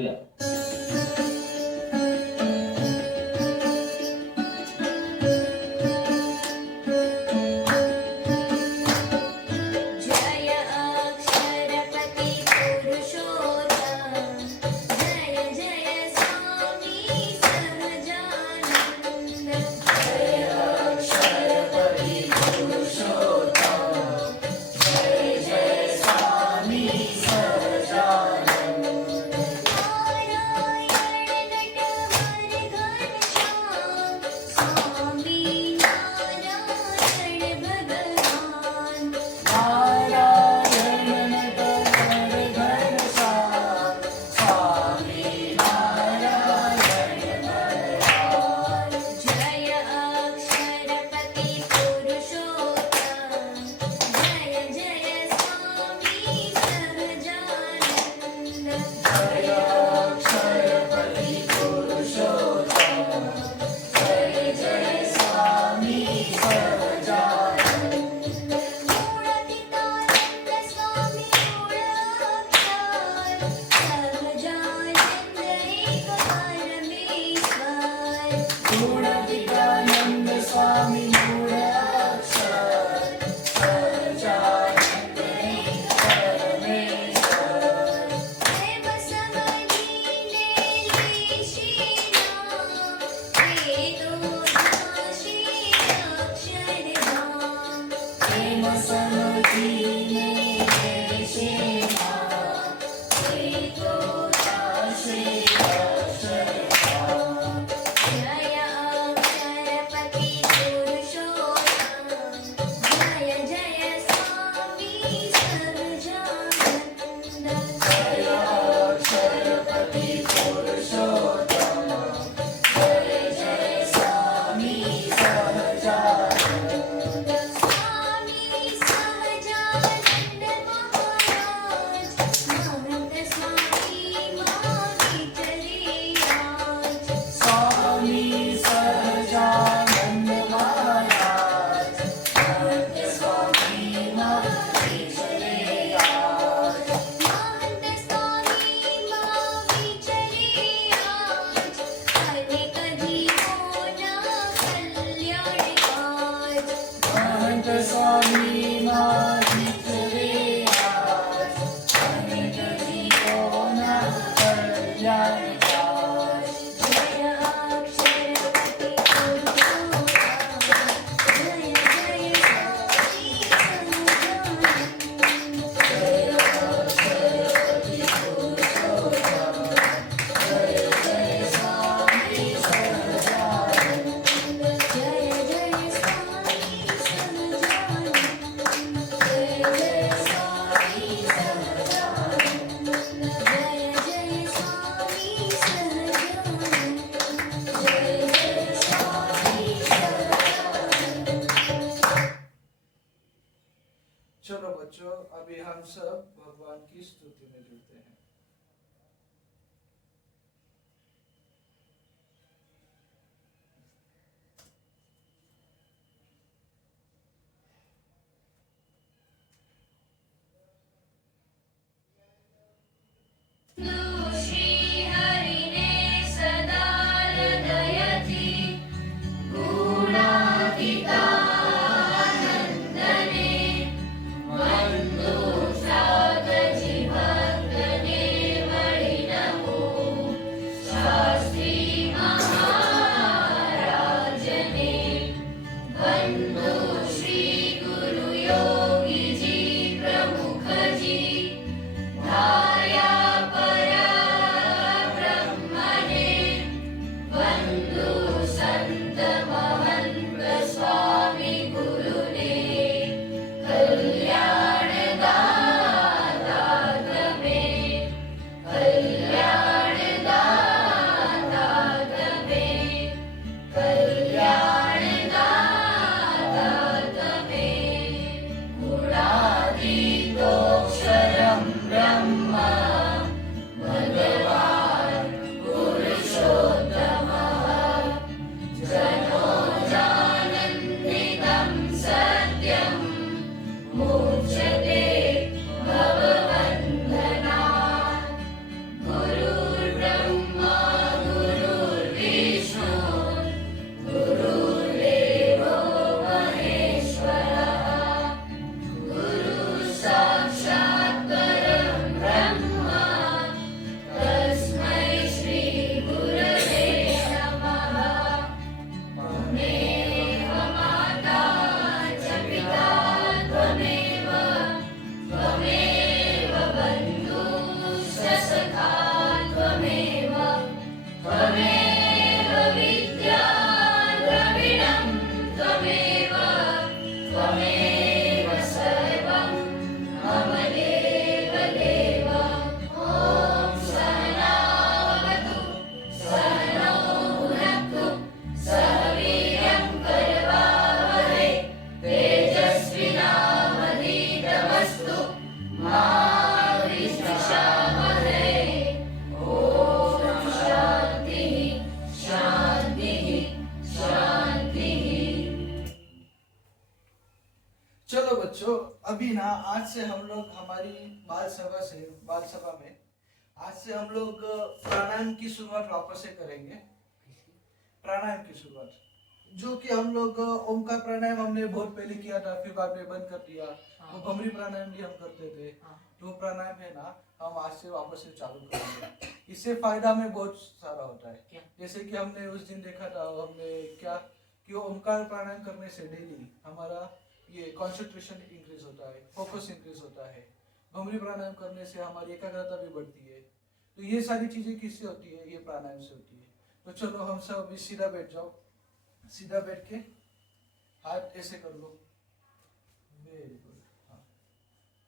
करूया. जय अक्षरपती पुरुषोत्तम जय जय स्वामी सहजानंद जय अक्षरपती पुरुषोत्तम जय जय स्वामी सहजानंद नारायण नटवर घनश्याम स्वामी नारायण भगवान नारायण नटवर घनश्याम स्वामी नारायण भगवान जय अक्षरपती पुरुषोत्तम जय जय स्वामी सहजानंद जय अक्षरपती पुरुषोत्तम जय जय स्वामी सहजानंद मूळातीतानंद स्वामी मूळाक्षर सहजानंद एक परमेश्वर गुणातीतानंद स्वामी मूळ अक्षर सहजानंद एक परमेश्वर प्रेम समजीलेली श्रीराम वेदोदाशी अक्षरधाम प्रेम समजीने देशेना वेदोदासी अक्षरधाम जय अक्षरपती पुरुषोत्तम जय जय स्वामी सहजानंद जय अक्षरपती पुरुषोत्तम जय जय स्वामी सहजानंद स्वामी सहजानंद महाराज महंत स्वामी महाविचरे राज स्वामी सहजानंद महाराज महंत स्वामी महाविचरे राज महंत स्वामी महाविचरे राज अनेक जीवोना कल्याण काज महंत स्वामी महाविचरे राज अनेक जीवोना कल्याण काज जय अक्षरपती पुरुषोत्तम जय जय स्वामी सहजानंद जय अक्षरपती पुरुषोत्तम जय जय स्वामी सहजानंद जय जय स्वामी सहजानंद जय जय स्वामी सहजानंद जय जय स्वामी आज से हम लोग हमारी बाल सभा में आज से हम लोग प्राणायाम की शुरुआत वापस से करेंगे। प्राणायाम की शुरुआत जो कि हम लोग ओमकार प्राणायाम हमने बहुत पहले किया था, फिर बाद में बंद कर दिया। हाँ। वो भमरी प्राणायाम भी हम करते थे। हाँ। जो प्राणायाम है ना, हम आज से वापस से चालू करेंगे। इससे फायदा हमें बहुत सारा होता है। क्या? जैसे कि हमने उस दिन देखा था, हमने क्या कि ओमकार प्राणायाम करने से डेली हमारा ये कंसंट्रेशन इंक्रीज होता है, फोकस इंक्रीज होता है। भमरी प्राणायाम करने से हमारी एकाग्रता भी बढ़ती है। तो ये सारी चीजें किससे होती है? ये प्राणायाम से होती है। तो चलो हम सब अभी सीधा बैठ जाओ। सीधा बैठ के हाथ ऐसे कर लो। Very good. हाँ,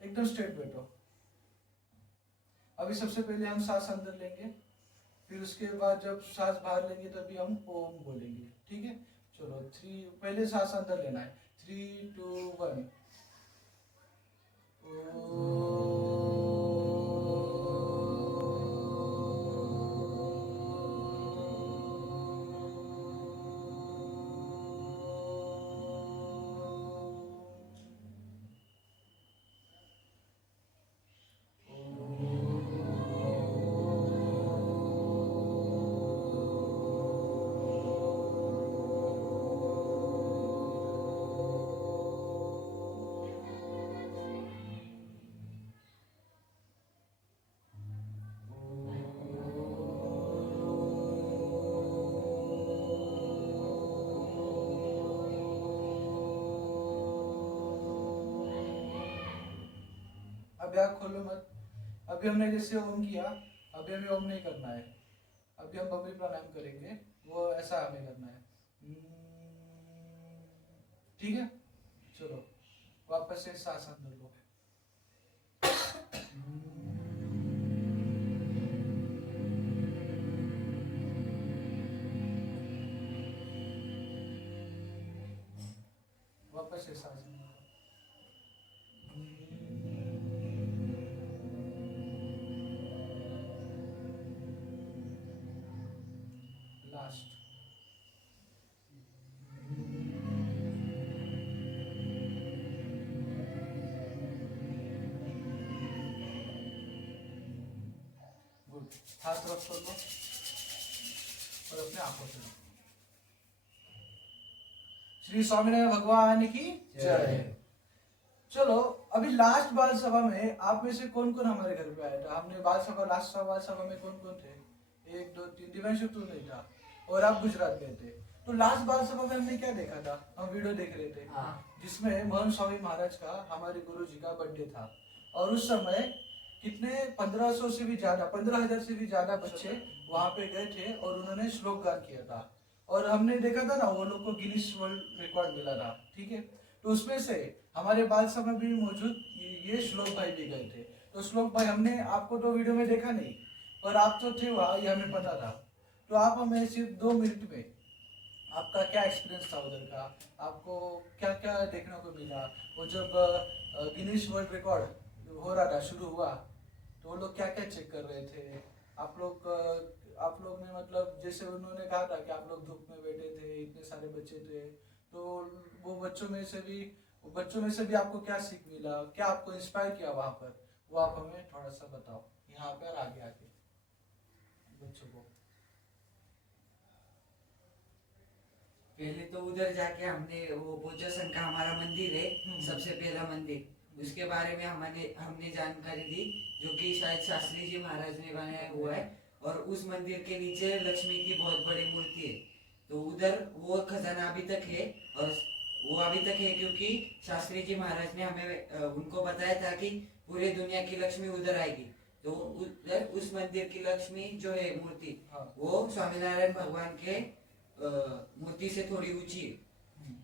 एकदम स्ट्रेट बैठो। अभी सबसे पहले हम सांस अंदर लेंगे, फिर उसके बाद जब सांस बाहर लेंगे तभी हम ओम बोलेंगे। ठीक है, चलो 3 पहले सांस अंदर लेना है। 3 2 1 अभी आँख खोलो मत। अभी हमने जैसे ओम किया, अभी हमें ओम नहीं करना है। अभी हम भमरी प्राणायाम करेंगे, वो ऐसा हमें करना है। ठीक है, चलो वापस से सांस अंदर लो। वापस से सांस अंदर लो। लास्ट। गुड। हाथ रख कर लो और अपने आंखों से लो। श्री स्वामीनारायण भगवान की जय। चलो अभी लास्ट बाल सभा में आप में से कौन कौन हमारे घर पे आया था? हमने लास्ट बाल सभा में कौन कौन थे? 1 2 3 दिव्यांशु तू नहीं था और आप गुजरात गए थे। तो लास्ट बाल सभा में हमने क्या देखा था? हम वीडियो देख रहे थे। हाँ। जिसमें महंत स्वामी महाराज का, हमारे गुरु जी का बर्थडे था। और उस समय कितने 1500 से भी ज्यादा 15,000 से भी ज्यादा बच्चे वहां पे गए थे और उन्होंने श्लोक गान किया था। और हमने देखा था ना, वो लोग को गिनीज वर्ल्ड रिकॉर्ड मिला था। ठीक है, तो उसमें से हमारे बाल सभा में भी मौजूद ये श्लोक भाई भी गए थे। तो श्लोक भाई हमने आपको तो वीडियो में देखा नहीं, पर आप तो थे वहाँ, ये हमें पता था। तो आप हमें सिर्फ 2 मिनट में आपका क्या एक्सपीरियंस था उधर का, आपको क्या क्या देखने को मिला? वो जब गिनीज वर्ल्ड रिकॉर्ड हो रहा था, शुरू हुआ, तो वो लोग क्या क्या चेक कर रहे थे? आप लोग ने मतलब जैसे उन्होंने कहा था कि आप लोग धूप में बैठे थे, इतने सारे बच्चे थे, तो वो बच्चों में से भी आपको क्या सीख मिला, क्या आपको इंस्पायर किया वहां पर, वो आप हमें थोड़ा सा बताओ यहाँ पर आगे आगे बच्चों को। पहले तो उधर जाके हमने वो बोचासन का हमारा मंदिर है, सबसे पहला मंदिर, उसके बारे में हमने जानकारी दी, जो कि शायद शास्त्री जी महाराज ने बनाया हुआ है। और उस मंदिर के नीचे लक्ष्मी की बहुत बड़ी मूर्ति है। तो उधर वो खजाना अभी तक है, और वो अभी तक है क्योंकि शास्त्री जी महाराज ने हमें उनको बताया था कि पूरे दुनिया की लक्ष्मी उधर आएगी। तो उधर उस मंदिर की लक्ष्मी जो है मूर्ति, वो स्वामीनारायण भगवान के मूर्ति से थोड़ी ऊंची है।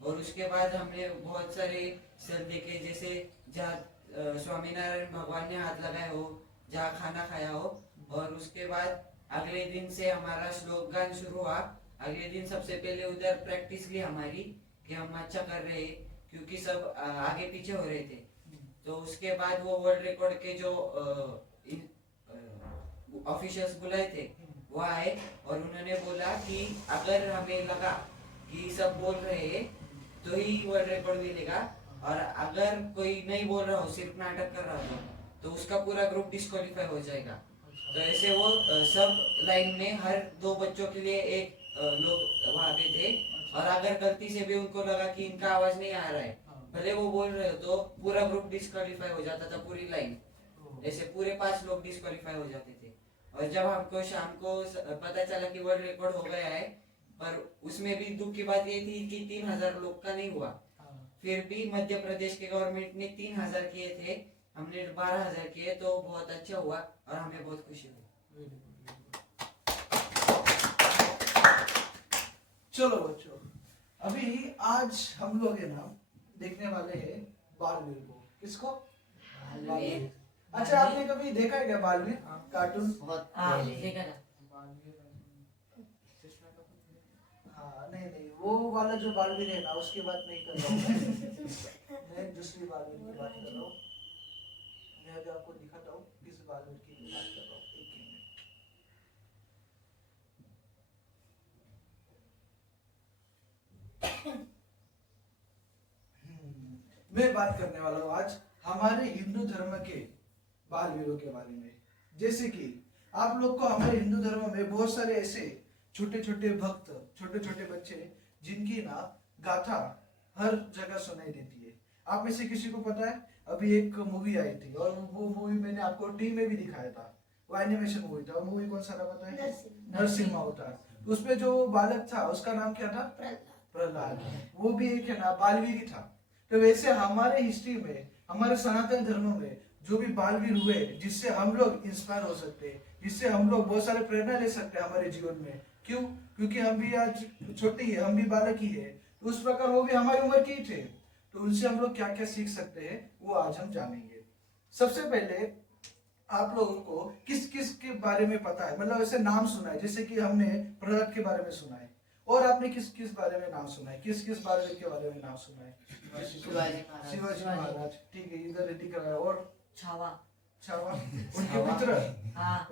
और उसके बाद हमने बहुत सारे स्थल देखे, जैसे जहाँ स्वामीनारायण भगवान ने हाथ लगाया हो, जहाँ खाना खाया हो। और उसके बाद अगले दिन से हमारा श्लोक गान शुरू हुआ। अगले दिन सबसे पहले उधर प्रैक्टिस ली हमारी कि हम अच्छा कर रहे हैं, क्योंकि सब आगे पीछे हो रहे थे। तो उसके बाद वो वर्ल्ड रिकॉर्ड के जो ऑफिशियल्स बुलाए थे वो आए, और उन्होंने बोला कि अगर हमें लगा कि सब बोल रहे हैं तो ही वर्ल्ड रिकॉर्ड मिलेगा, और अगर कोई नहीं बोल रहा हो, सिर्फ नाटक कर रहा हो, तो उसका पूरा ग्रुप डिस्क्वालीफाई हो जाएगा। तो ऐसे वो सब लाइन में हर 2 बच्चों के लिए एक लोग वहां पे थे। और अगर गलती से भी उनको लगा कि इनका आवाज नहीं आ रहा है, भले वो बोल रहे हो, तो पूरा ग्रुप डिस्क्वालीफाई हो जाता था, पूरी लाइन। ऐसे पूरे 5 लोग डिस्क्वालीफाई हो जाते थे। और जब हमको शाम को पता चला कि वर्ल्ड रिकॉर्ड हो गया है, पर उसमें भी दुख की बात ये थी कि 3000 लोग का नहीं हुआ। फिर भी मध्य प्रदेश के गवर्नमेंट ने 3000 किए थे, हमने 12000 किए, तो बहुत अच्छा हुआ और हमें बहुत खुशी हुई। चलो बच्चों, अभी आज हम लोग है ना देखने वाले हैं बालवीर को। किसको? बालवीर। अच्छा, आपने कभी देखा है क्या बालवीर कार्टून? देखा था। हाँ, नहीं, वो वाला जो बालवीर है ना, उसकी बात नहीं कर रहा हूँ मैं दूसरी बालवीर की बात कर रहा हूँ। मैं अभी आपको दिखाता हूँ किस बालवीर की बात कर रहा हूँ। एक मिनट। मैं बात करने वाला हूँ आज हमारे हिंदू धर्म के बालवीरों के बारे में। जैसे कि आप लोग को हमारे हिंदू धर्म में बहुत सारे ऐसे छोटे छोटे भक्त, छोटे छोटे बच्चे जिनकी ना गाथा हर जगह सुनाई देती है। आप में से किसी को पता है, अभी एक मूवी आई थी और वो मूवी मैंने आपको टीवी में भी दिखाया था। वो एनिमेशन मूवी था। मूवी कौन सा था पता है? नरसिम्हा अवतार। उसमें जो बालक था उसका नाम क्या था? प्रहलाद। वो भी एक है ना बालवीर ही था। तो वैसे हमारे हिस्ट्री में, हमारे सनातन धर्म में जो भी बालवीर हुए, जिससे हम लोग इंस्पायर हो सकते हैं, जिससे हम लोग बहुत सारे प्रेरणा ले सकते हैं हमारे जीवन में। क्यों? क्योंकि हम भी आज छोटे ही है, हम भी बालक ही है, तो उस प्रकार वो भी हमारी उम्र के ही थे। तो उनसे हम लोग क्या क्या सीख सकते हैं वो आज हम जानेंगे। सबसे पहले आप लोगों को किस किस के बारे में पता है, मतलब ऐसे नाम सुना है? जैसे कि हमने प्रहलाद के बारे में सुना है, और आपने किस किस बारे में नाम सुना है? किस किस बालवीर के बारे में नाम सुना है? शिवाजी महाराज। ठीक है, इधर रेडी कर रहा है। और छावा उनके पुत्र,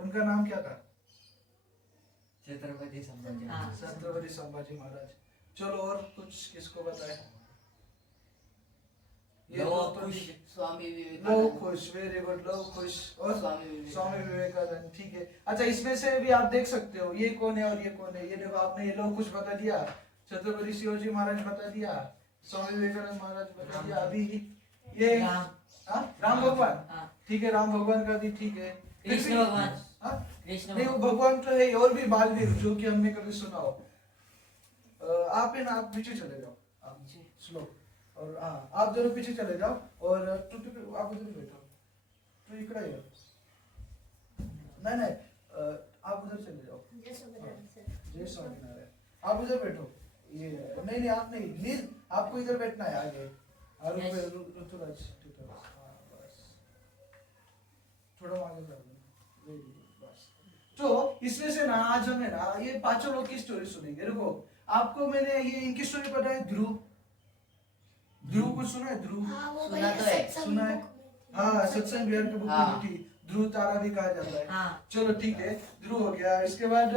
उनका नाम क्या था? छत्रपति संभाजी। छत्रपति संभाजी महाराज। चलो, और कुछ किसको बताए? ये स्वामी लव कुश, वेरी गुड, लव कुश और स्वामी विवेकानंद। ठीक है। अच्छा, इसमें से भी आप देख सकते हो ये कौन है और ये कौन है। ये देखो, आपने ये लव कुश बता दिया, छत्रपति शिवाजी महाराज बता दिया, स्वामी विवेकानंद महाराज बता दिया। अभी ये राम भगवान। ठीक है, राम भगवान का भी ठीक है। कृष्ण भगवान। नहीं, वो भगवान का है। और भी बालवीर जो कि हमने कभी सुना हो। आप है ना, आप पीछे चले जाओ, स्लो। और हाँ, आप दोनों पीछे चले जाओ और आप उधर बैठो। तो इकड़ा ही नहीं, आप उधर चले जाओ। जय स्वामीनारायण। आप उधर बैठो। ये नहीं, आप नहीं, प्लीज आपको इधर बैठना है आगे। ऋतुराज, बस थोड़ा आगे कर दो। बस। तो इसमें से ना आज हमें ना ये 5 लोग की स्टोरी सुनेंगे। देखो, आपको मैंने ये इनकी स्टोरी पता है? ध्रुव को सुना है? ध्रुव सुना तो है। सुना है। हाँ, सत्संग विहार की बुक में थी। ध्रुव तारा भी कहा जाता है। चलो ठीक है, ध्रुव हो गया। इसके बाद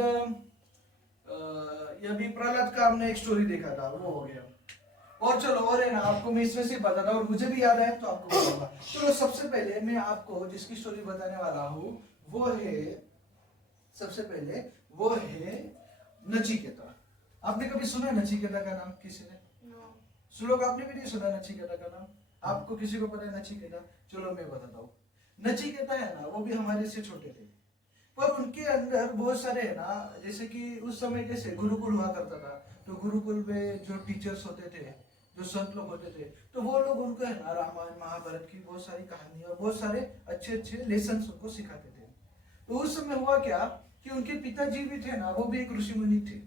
ये अभी प्रहलाद का हमने एक स्टोरी देखा था, वो हो गया। और चलो, और है ना, आपको मैं इसमें से बताता हूँ और मुझे भी याद है तो आपको बताऊंगा। चलो, सबसे पहले मैं आपको जिसकी स्टोरी बताने वाला हूँ वो है, सबसे पहले वो है नचिकेता। आपने कभी सुना नचिकेता का नाम? किसी ने? श्लोक आपने भी नहीं सुना नचिकेता का नाम? आपको किसी को पता है नचिकेता? चलो मैं बताता हूँ। नचिकेता है ना, वो भी हमारे से छोटे थे, पर उनके अंदर बहुत सारे है ना, जैसे कि उस समय कैसे गुरुकुल हुआ करता था, तो गुरुकुल में जो टीचर्स होते थे, जो संत लोग होते थे, तो वो लोग उनको है ना रामायण महाभारत की बहुत सारी कहानी और बहुत सारे अच्छे अच्छे लेसन उनको सिखाते थे। तो उस समय हुआ क्या कि उनके पिताजी भी थे ना, वो भी एक ऋषि मुनि थे।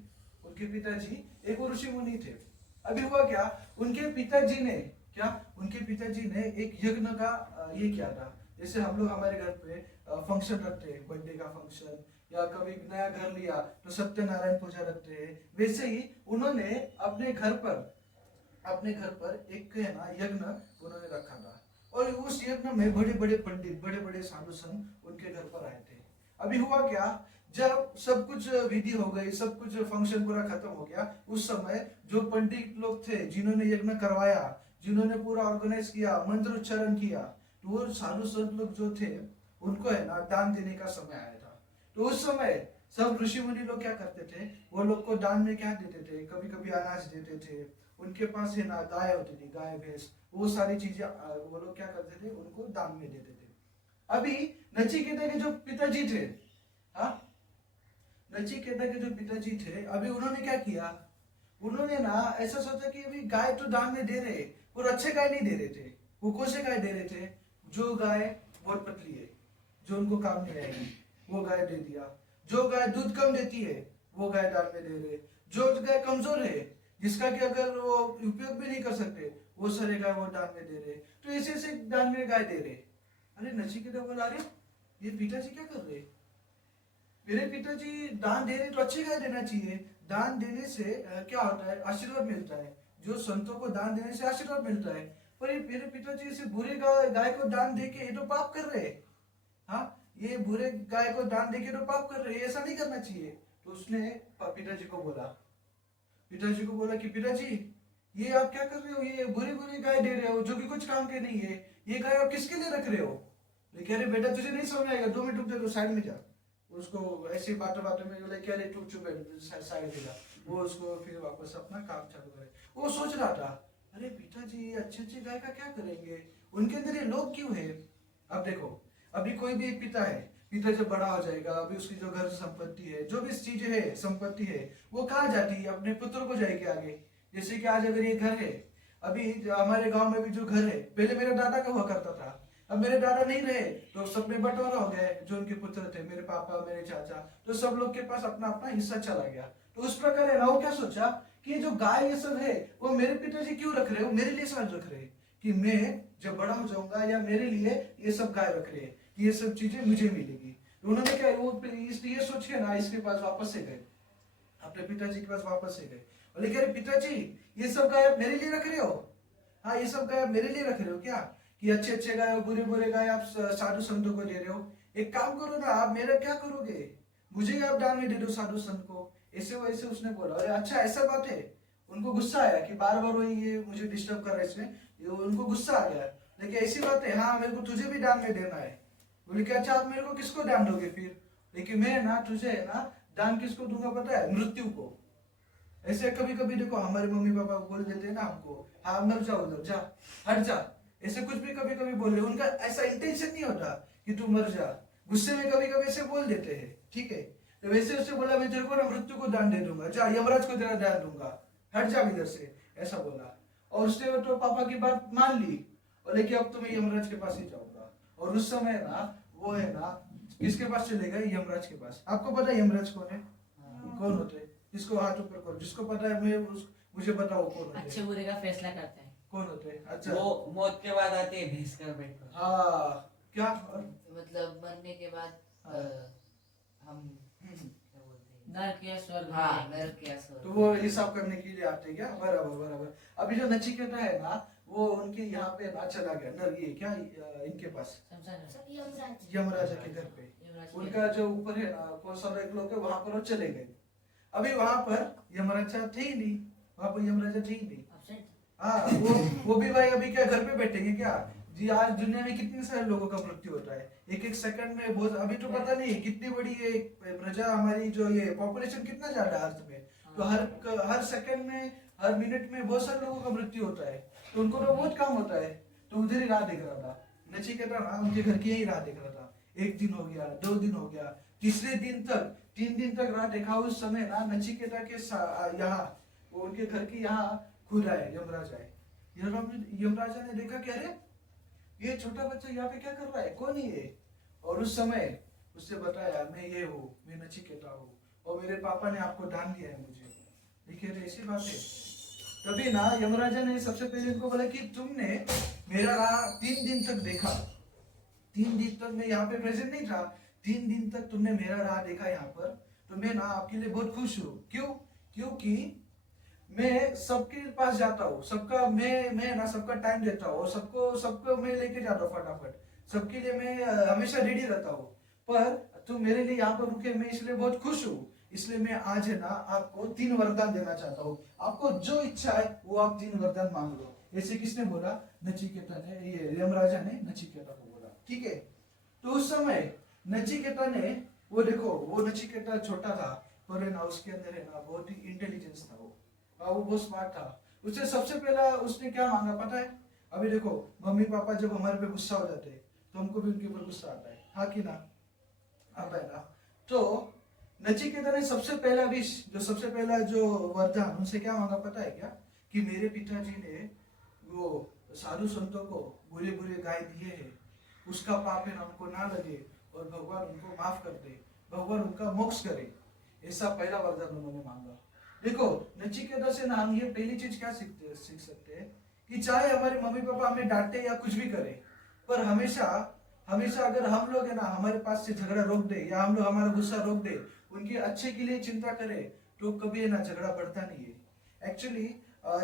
उनके पिताजी एक ऋषि मुनि थे। अभी हुआ क्या, उनके पिताजी ने एक यज्ञ का ये किया था। जैसे हम लोग हमारे घर पे फंक्शन रखते हैं, बर्थडे का फंक्शन, या कभी नया घर लिया तो सत्यनारायण पूजा रखते हैं, वैसे ही उन्होंने अपने घर पर एक है ना यज्ञ उन्होंने रखा था। और उस यज्ञ में बड़े बड़े पंडित, बड़े बड़े साधु संत उनके घर पर आए थे। अभी हुआ क्या, जब सब कुछ विधि हो गई, सब कुछ फंक्शन पूरा खत्म हो गया, उस समय जो पंडित लोग थे जिन्होंने यज्ञ करवाया, जिन्होंने पूरा ऑर्गेनाइज किया, मंत्र उच्चारण किया, तो वो साधु संत लोग जो थे उनको है ना दान देने का समय आया था। तो उस समय सब ऋषि मुनि लोग क्या करते थे, वो लोग को दान में क्या देते थे, कभी कभी अनाज देते थे, उनके पास है ना गाय होती थी, गाय भैंस, वो सारी चीजें वो लोग क्या करते थे, उनको दान में देते थे। अभी नचिकेता के जो पिताजी थे, हाँ, नचिकेता के जो पिताजी थे, अभी उन्होंने क्या किया, उन्होंने ना ऐसा सोचा कि अभी गाय तो दान में दे रहे, और अच्छे गाय नहीं दे रहे थे। वो कौन से गाय दे रहे थे, जो गाय बहुत पतली है, जो उनको काम नहीं आएगी, वो गाय दे दिया। जो गाय दूध कम देती है, वो गाय दान में दे रहे। जो गाय कमजोर है, जिसका कि अगर वो उपयोग भी नहीं कर सकते, वो सारे गाय वो दान में दे रहे। तो ऐसे ऐसे दान में गाय दे रहे। अरे नचिकेता बोला, अरे ये पिताजी क्या कर रहे, मेरे पिताजी दान दे रहे तो अच्छी गाय देना चाहिए। दान देने से क्या होता है, आशीर्वाद मिलता है। जो संतों को दान देने से आशीर्वाद मिलता है, पर ये मेरे पिताजी इसे बुरे गाय को दान देके ये तो पाप कर रहे हैं। हाँ, ये बुरे गाय को दान देके तो पाप कर रहे हैं, ऐसा नहीं करना चाहिए। तो उसने पिताजी को बोला, कि पिताजी ये आप क्या कर रहे हो, ये बुरी बुरी गाय दे रहे हो जो कि कुछ काम के नहीं है, ये गाय आप किसके लिए रख रहे हो। लेकिन अरे बेटा तुझे नहीं समझ आएगा, 2 मिनट रुक जा, तो साइड में जा। उसको ऐसी बातों में बोले कि अरे तू चुप है, साइड में जा। वो उसको फिर वापस अपना काम चालू करे। वो सोच रहा था, अरे पिताजी अच्छे अच्छे गाय का क्या करेंगे, उनके अंदर ये लोग क्यों है। अब देखो, अभी कोई भी एक पिता है, पिता जब बड़ा हो जाएगा, अभी उसकी जो घर संपत्ति है, जो भी चीजें है, संपत्ति है, वो कहाँ जाती है, अपने पुत्र को जाएगी आगे। जैसे कि आज अगर ये घर है, अभी हमारे गांव में भी जो घर है, पहले मेरे दादा का हुआ करता था, अब मेरे दादा नहीं रहे, तो सब में बंटवारा हो गया। जो उनके पुत्र थे, मेरे पापा, मेरे चाचा, तो सब लोग के पास अपना अपना हिस्सा चला गया। तो उस प्रकार है ना, वो क्या सोचा कि जो गाय ये सब है, वो मेरे पिताजी क्यों रख रहे हो, मेरे लिए शायद रख रहे हैं, कि मैं जब बड़ा हो जाऊंगा या मेरे लिए ये सब गाय रख रहे हैं, ये सब चीजें मुझे मिलेगी। तो उन्होंने क्या, वो इसलिए सोच के ना इसके पास वापस से गए, अपने पिताजी के पास वापस से गए। बोले कि अरे पिताजी ये सब गाय आप मेरे लिए रख रहे हो, हाँ ये सब गाय आप मेरे लिए रख रहे हो क्या, कि अच्छे अच्छे गाय, बुरे बुरे गाय आप साधु संतों को दे रहे हो। एक काम करो ना, आप मेरा क्या करोगे, मुझे आप दान में दे दो साधु संत को। ऐसे वैसे उसने बोला। अरे अच्छा ऐसा बात है। उनको गुस्सा आया कि बार बार वही ये मुझे डिस्टर्ब कर रहा है इसमें, उनको गुस्सा आ गया। लेकिन ऐसी बात है, हाँ मेरे को तुझे भी दान में देना है। बोले कि अच्छा आप मेरे को किसको दान दोगे फिर। लेकिन मैं ना तुझे है ना दान किसको दूंगा पता है, मृत्यु को। ऐसे कभी कभी देखो हमारे मम्मी पापा बोल देते हैं ना हमको, हाँ मर जा, उधर जा, हट जा, ऐसे कुछ भी कभी कभी बोल रहे। उनका ऐसा इंटेंशन नहीं होता कि तू मर जा, गुस्से में कभी कभी ऐसे बोल देते हैं, ठीक है। तो वैसे उससे बोला मैं तेरे को ना मृत्यु को दान दे दूंगा, जा यमराज को तेरा दान दूंगा, हट जा इधर से, ऐसा बोला। और उसने तो पापा की बात मान ली, और लेकिन अब तो मैं यमराज के पास ही जाऊंगा। और उस समय ना वो है ना किसके पास चले गए, यमराज के पास। आपको पता है यमराज कौन है, कौन होते हैं, जिसको हाथ ऊपर करो, जिसको पता है मुझे पता वो कौन होते हैं, अच्छे बुरे का फैसला करता है। कौन होते हैं। अच्छा वो मौत के बाद आते हैं भैंस कर बैठ कर। हाँ क्या, मतलब मरने के बाद हाँ। हम हम्म। क्या बोलते हैं, नरक या स्वर्ग में, हाँ। नरक या स्वर्ग। तो वो हिसाब करने के लिए आते हैं क्या, बराबर बराबर। अभी जो नचिकेता है ना, वो उनके यहाँ पे ना चला गया नर, ये क्या इनके पास शमशान यमराजा के घर पे। यमराज के- उनका जो ऊपर है ना कौन सा एक लोग है, वहां पर वो चले गए। अभी वहां पर यमराजा थे ही नहीं, वहां पर यमराजा थे ही नहीं। absent। हाँ वो भी भाई अभी क्या घर पे बैठेंगे क्या जी। आज दुनिया में कितने सारे लोगों का मृत्यु होता है, एक एक सेकंड में बहुत। अभी तो पता नहीं कितनी बड़ी ये प्रजा हमारी, जो ये पॉपुलेशन कितना ज्यादा है अर्थ में, तो हर सेकंड में, हर मिनट में बहुत सारे लोगों का मृत्यु होता है। तो उनको तो बहुत काम होता है। तो उधर ही राह देख रहा था नचिकेता ना, उनके घर की ही राह देख रहा था। 1 दिन हो गया, 2 दिन हो गया, तीसरे दिन तक, 3 दिन तक राह देखा। उस समय ना नचिकेता के यहाँ, वो उनके घर की यहाँ खुद आए यमराज आए। यमराजा ने देखा कि अरे ये छोटा बच्चा यहाँ पे क्या कर रहा है, कौन है ये। और उस समय उससे बताया मैं ये हूँ, मैं नचिकेता हूँ, और मेरे पापा ने आपको दान दिया है मुझे। देखिए तो ऐसी बात है। तभी ना यमराजा ने सबसे पहले इनको बोला कि तुमने मेरा राह 3 दिन तक देखा, 3 दिन तक मैं यहाँ पे प्रेजेंट नहीं था, 3 दिन तक तुमने मेरा राह देखा यहाँ पर, तो मैं ना आपके लिए बहुत खुश हूँ। क्यों, क्योंकि मैं सबके पास जाता हूँ, सबका मैं ना सबका टाइम देता हूँ, और सबको मैं लेके जाता हूँ फटाफट, सबके लिए मैं हमेशा रेडी रहता हूँ। पर तुम मेरे लिए यहाँ पर रुके, मैं इसलिए बहुत खुश हूँ। इसलिए मैं आज है ना आपको 3 वरदान देना चाहता हूँ। आपको जो इच्छा है वो आप 3 वरदान मांग लो। ऐसे किसने बोला? नचिकेता ने, ये यमराजा ने नचिकेता को बोला। ठीक है, तो उस समय नचिकेता ने, वो देखो, वो नचिकेता छोटा था पर है ना उसके अंदर है ना बहुत ही इंटेलिजेंस था। वो बहुत स्मार्ट था। उससे सबसे पहला उसने क्या मांगा पता है? अभी देखो, मम्मी पापा जब हमारे पे गुस्सा हो जाते हैं तो हमको भी उनके ऊपर गुस्सा आता है, हाँ कि ना? आता है ना? तो नचिकेता ने सबसे पहला विश, जो सबसे पहला जो वरदान उनसे क्या मांगा पता है क्या? कि मेरे पिताजी ने वो साधु संतों को बुरे बुरे गाय दिए हैं, उसका पाप है ना उनको ना लगे और भगवान उनको माफ कर दे, भगवान उनका मोक्ष करे। ऐसा पहला वरदान उन्होंने मांगा। देखो, नचिकेता से ना हम ये पहली चीज क्या सीख सकते हैं कि चाहे हमारे मम्मी पापा हमें डांटे या कुछ भी करे, पर हमेशा हमेशा अगर हम लोग है ना हमारे पास से झगड़ा रोक दे या हम लोग हमारा गुस्सा रोक दे, उनके अच्छे के लिए चिंता करें, तो कभी है ना झगड़ा बढ़ता नहीं है। एक्चुअली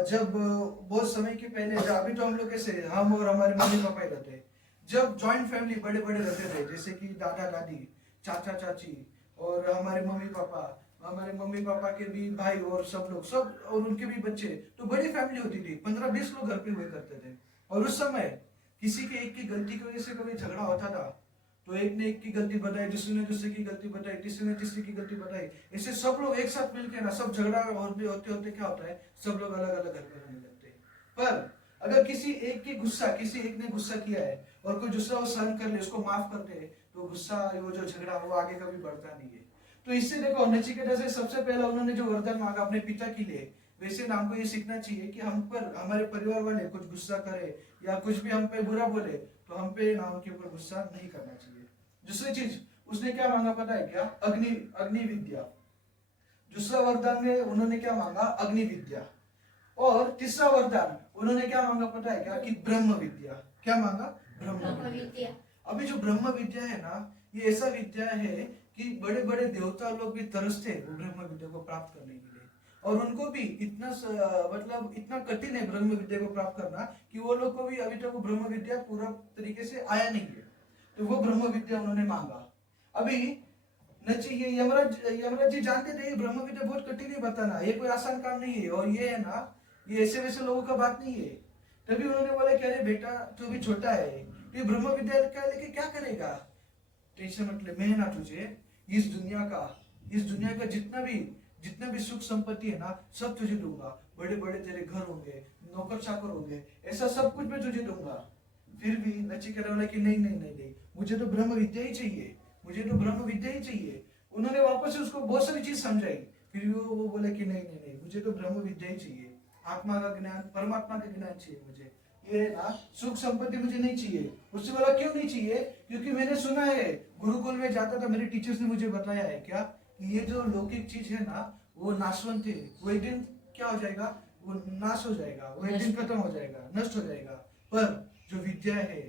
जब बहुत समय के पहले, अभी तो हम लोग कैसे, हम और हमारे मम्मी पापा ही रहते, जब जॉइंट फैमिली बड़े बड़े रहते थे, जैसे कि दादा दादी, चाचा चाची और हमारे मम्मी पापा के भी भाई और सब लोग, सब और उनके भी बच्चे, तो बड़ी फैमिली होती थी, 15-20 लोग घर पे हुए करते थे। और उस समय किसी के एक की गलती की वजह से कभी झगड़ा होता था, तो एक ने एक की गलती बताई, दूसरे ने दूसरे की गलती बताई, तीसरे ने तीसरे की गलती बताई, ऐसे सब लोग एक साथ मिलकर ना सब झगड़ा होते होते क्या होता है, सब लोग अलग अलग घर पे रहने लगते हैं। पर अगर किसी एक ने गुस्सा किया है और कोई दूसरा वो सहन कर ले, उसको माफ कर दे, तो गुस्सा, वो जो झगड़ा वो आगे कभी बढ़ता नहीं है। तो इससे देखो, नचिकेता से सबसे पहला उन्होंने जो वरदान मांगा अपने पिता के लिए, वैसे ना हमको ये सीखना चाहिए कि हम पर हमारे परिवार वाले कुछ गुस्सा करे या कुछ भी हम पे बुरा बोले तो हम पे ना उनके ऊपर गुस्सा नहीं करना चाहिए। दूसरी चीज उसने क्या मांगा पता है क्या? अग्नि विद्या। दूसरा वरदान में उन्होंने क्या मांगा? अग्नि विद्या। और तीसरा वरदान उन्होंने क्या मांगा पता है क्या? कि ब्रह्म विद्या। क्या मांगा? ब्रह्म विद्या। अभी जो ब्रह्म विद्या है ना, ये ऐसा विद्या है कि बड़े बड़े देवता लोग भी तरसते हैं वो ब्रह्म विद्या को प्राप्त करने के लिए, और उनको भी इतना मतलब इतना कठिन है ब्रह्म विद्या को प्राप्त करना कि वो लोग को भी अभी तक वो ब्रह्म विद्या पूरा तरीके से आया नहीं है। तो वो ब्रह्म विद्या उन्होंने मांगा। अभी ये यमराज जी जानते थे ये ब्रह्म विद्या बहुत कठिन है, बताना ये कोई आसान काम नहीं है, और ये है ना ये ऐसे वैसे लोगों का बात नहीं है। तभी उन्होंने बोला कि अरे बेटा तू भी छोटा है, ये ब्रह्म विद्या का लेके क्या करेगा? टेंशन मत ले, मैं ना तुझे इस दुनिया का जितना भी सुख संपत्ति है ना सब तुझे दूंगा, बड़े बड़े तेरे घर होंगे, नौकर चाकर होंगे, ऐसा सब कुछ मैं तुझे दूंगा। फिर भी नचिकेता बोला कि नहीं, मुझे तो ब्रह्म विद्या ही चाहिए। उन्होंने वापस से उसको बहुत सारी चीज समझाई, फिर भी वो बोले कि नहीं, मुझे तो ब्रह्म विद्या ही चाहिए, आत्मा का ज्ञान, परमात्मा का ज्ञान चाहिए मुझे, ये ना सुख संपत्ति मुझे नहीं चाहिए। उससे बोला क्यों नहीं चाहिए? क्योंकि मैंने सुना है, गुरुकुल में जाता था, मेरे टीचर्स ने मुझे बताया है क्या कि ये जो लौकिक चीज है ना वो नाशवंत है, वो एक दिन क्या हो जाएगा? वो नाश हो जाएगा, वो एक दिन खत्म हो जाएगा, नष्ट हो जाएगा। पर जो विद्या है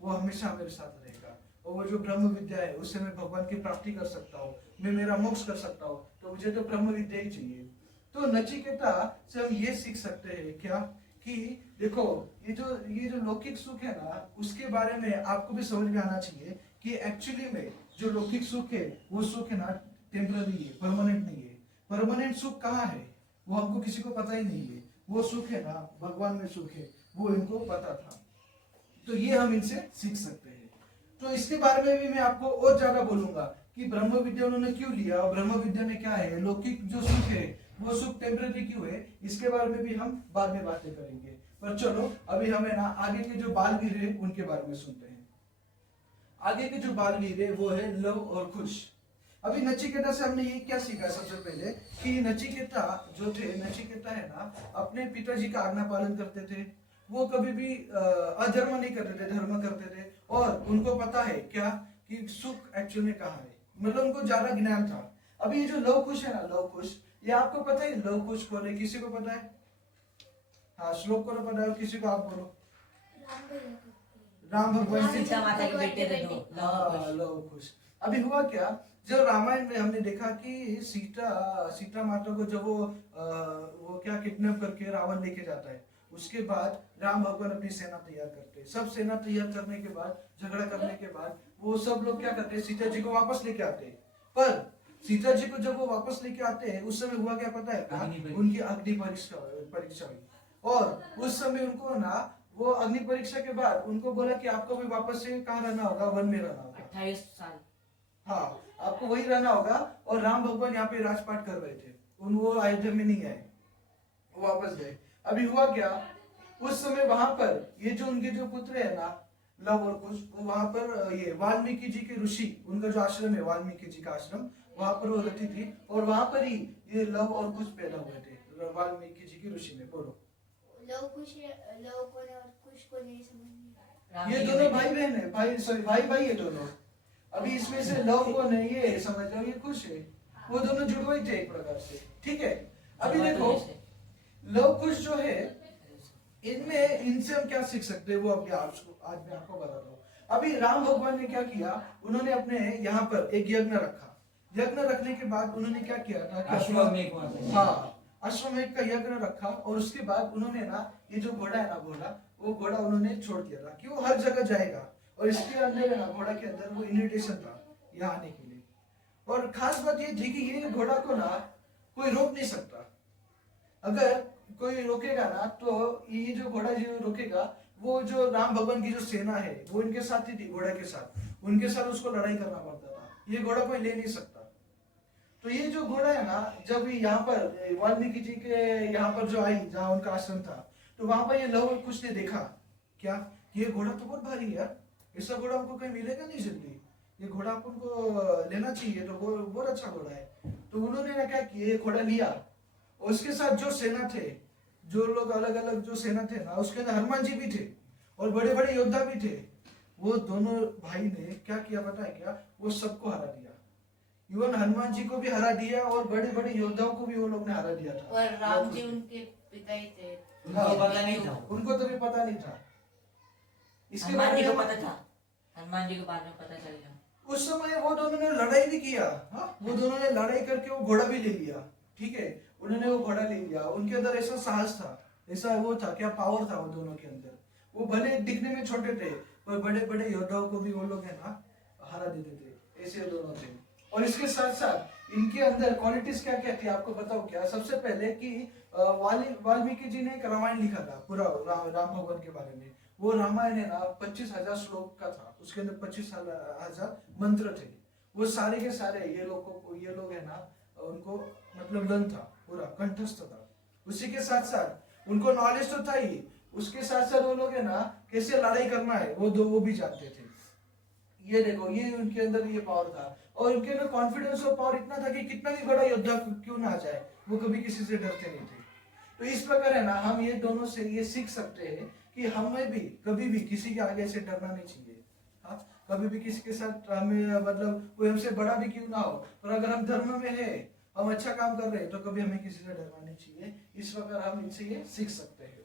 वो हमेशा मेरे साथ रहेगा, और वो जो ब्रह्म विद्या है उससे मैं भगवान की प्राप्ति कर सकता हूँ, मैं मेरा मोक्ष कर सकता हूँ, तो मुझे तो ब्रह्म विद्या ही चाहिए। तो नचिकेता से हम ये सीख सकते हैं क्या कि देखो ये जो लौकिक सुख है ना उसके बारे में आपको भी समझ में आना चाहिए कि एक्चुअली में जो लौकिक सुख है वो सुख है ना टेम्पररी है, परमानेंट नहीं है। परमानेंट सुख कहाँ है वो हमको किसी को पता ही नहीं है। वो सुख है ना भगवान में सुख है, वो इनको पता था। तो ये हम इनसे सीख सकते हैं। तो इसके बारे में भी मैं आपको और ज्यादा बोलूंगा कि ब्रह्म विद्या उन्होंने क्यों लिया और ब्रह्म विद्या में क्या है, लौकिक जो सुख है वो सुख टेम्पररी क्यों है, इसके बारे में भी हम बाद में बातें करेंगे। पर चलो अभी हमें ना आगे के जो बालवीर है उनके बारे में सुनते हैं। आगे के जो बालवीर है वो है लव और कुश। अभी नचिकेता से हमने ये क्या सीखा सबसे पहले कि नचिकेता है ना अपने पिताजी का आज्ञा पालन करते थे, वो कभी भी अधर्म नहीं करते थे, धर्म करते थे, और उनको पता है क्या कि सुख एक्चुअल में कहाँ है, मतलब उनको ज्यादा ज्ञान था। अभी ये जो लव कुश है ना, लव कुश, ये आपको पता है लव कुश कौन है? किसी को पता है? हाँ, श्लोक को पता है, किसी को आप बोलो। राम भगवान सीता माता के बेटे थे दो, लव कुश। अभी हुआ क्या, जब रामायण में हमने देखा कि सीता माता को जब वो क्या किडनैप करके रावण लेके जाता है, उसके बाद राम भगवान अपनी सेना तैयार करते हैं। सब सेना तैयार करने के बाद, झगड़ा करने के बाद, वो सब लोग क्या करते हैं, सीता जी को वापस लेके आते हैं। पर सीता जी को जब वो वापस लेके आते हैं उस समय हुआ क्या पता है? उनकी अग्नि परीक्षा हुई। और उस समय उनको ना वो अग्नि परीक्षा के बाद उनको बोला कि आपको भी वापस से कहाँ रहना होगा, वन में रहना होगा। 28 साल हाँ, आपको वही रहना होगा। और राम भगवान यहाँ पे राजपाट कर रहे थे, वो अयोध्या में नहीं आए, वो वापस गए। अभी हुआ क्या, उस समय वहां पर ये जो उनके जो पुत्र है ना लव और कुश, वहां पर ये वाल्मीकि जी के ऋषि, उनका जो आश्रम है वाल्मीकि जी का आश्रम, वहां पर वो रहती थी और वहां पर ही ये लव और कुश पैदा हुए थे वाल्मीकि जी के ऋषि में। बोलो, लव कौन है और कुश कौन है, ये समझ नहीं आ रहा। ये दोनों भाई बहन है, भाई सॉरी भाई भाई है दोनों। अभी इसमें से लव कौन है ये समझ लो, ये कुश है, वो दोनों जुड़वाई थे एक प्रकार से, ठीक है। अभी देखो लव कुश जो है, इनमें इनसे हम क्या सीख सकते हैं वो अभी आपको आज मैं आपको बताता हूँ। अभी राम भगवान ने क्या किया, उन्होंने अपने यहाँ पर एक यज्ञ रखा। यज्ञ रखने के बाद उन्होंने क्या किया था कि अश्वमेध वहाँ पे। हाँ, अश्वमेध का यज्ञ रखा और उसके बाद उन्होंने ना ये जो घोड़ा है ना घोड़ा, वो घोड़ा उन्होंने छोड़ दिया था कि वो हर जगह जाएगा। और इसके अंदर है ना घोड़ा के अंदर वो इन्विटेशन था यहाँ आने के लिए। और खास बात ये थी कि ये घोड़ा को ना कोई रोक नहीं सकता। अगर कोई रोकेगा ना तो ये जो घोड़ा जो रोकेगा, वो जो राम भगवान की जो सेना है वो इनके साथ ही थी, घोड़ा के साथ, उनके साथ उसको लड़ाई करना पड़ता था। ये घोड़ा कोई ले नहीं सकता। तो ये जो घोड़ा है ना, जब यहाँ पर वाल्मीकि जी के यहाँ पर जो आई, जहाँ उनका आश्रम था, तो वहां पर ये लव और कुश ने देखा क्या, ये घोड़ा तो बहुत भारी है, ऐसा घोड़ा हमको कहीं मिलेगा नहीं जल्दी, ये घोड़ा अपन को लेना चाहिए, तो वो बहुत अच्छा घोड़ा है। तो उन्होंने ना क्या किया, ये घोड़ा लिया और उसके साथ जो सेना थे, जो लोग अलग अलग जो सेना थे ना, उसके अंदर हनुमान जी भी थे और बड़े बड़े योद्धा भी थे। वो दोनों भाई ने क्या किया पता है क्या, वो सबको हरा दिया। इवन हनुमान जी को भी हरा दिया और बड़े बड़े योद्धाओं को भी वो लोग ने हरा दिया था। और राम जी उनके पिता ही थे। उनको पता नहीं था। उनको तो भी पता नहीं था। इसके हनुमान बारे जी को में पता था, हनुमान जी को बाद में पता चल गया। उस समय वो दोनों ने लड़ाई भी किया। हाँ, वो दोनों ने लड़ाई करके वो घोड़ा भी ले लिया, ठीक है। उन्होंने वो घोड़ा ले लिया, उनके अंदर ऐसा साहस था, ऐसा वो था, क्या पावर था वो दोनों के अंदर। वो भले दिखने में छोटे थे पर बड़े बड़े योद्धाओं को भी वो लोग है ना हरा देते थे, ऐसे दोनों थे। और इसके साथ साथ इनके अंदर क्वालिटीज क्या क्या थी आपको बताओ क्या। सबसे पहले कि वाल्मीकि जी ने एक रामायण लिखा था पूरा राम भगवान के बारे में। वो रामायण है ना 25,000 श्लोक का था, उसके अंदर 25,000 मंत्र थे। वो सारे के सारे ये लोग है ना उनको मतलब लन था, पूरा कंठस्थ था। उसी के साथ साथ उनको नॉलेज तो था ही, उसके साथ साथ वो लोग है ना कैसे लड़ाई करना है वो भी जानते थे। ये देखो, ये उनके अंदर ये पावर था। और उनके अंदर कॉन्फिडेंस और पावर इतना था कि कितना भी बड़ा योद्धा क्यों ना आ जाए, वो कभी किसी से डरते नहीं थे। तो इस प्रकार है ना हम ये दोनों से ये सीख सकते हैं कि हमें भी कभी भी किसी के आगे से डरना नहीं चाहिए। हाँ, कभी भी किसी के साथ हमें मतलब कोई हमसे बड़ा भी क्यों ना हो, पर अगर हम धर्म में है, हम अच्छा काम कर रहे हैं, तो कभी हमें किसी से डरना नहीं चाहिए। इस प्रकार हम इनसे ये सीख सकते हैं।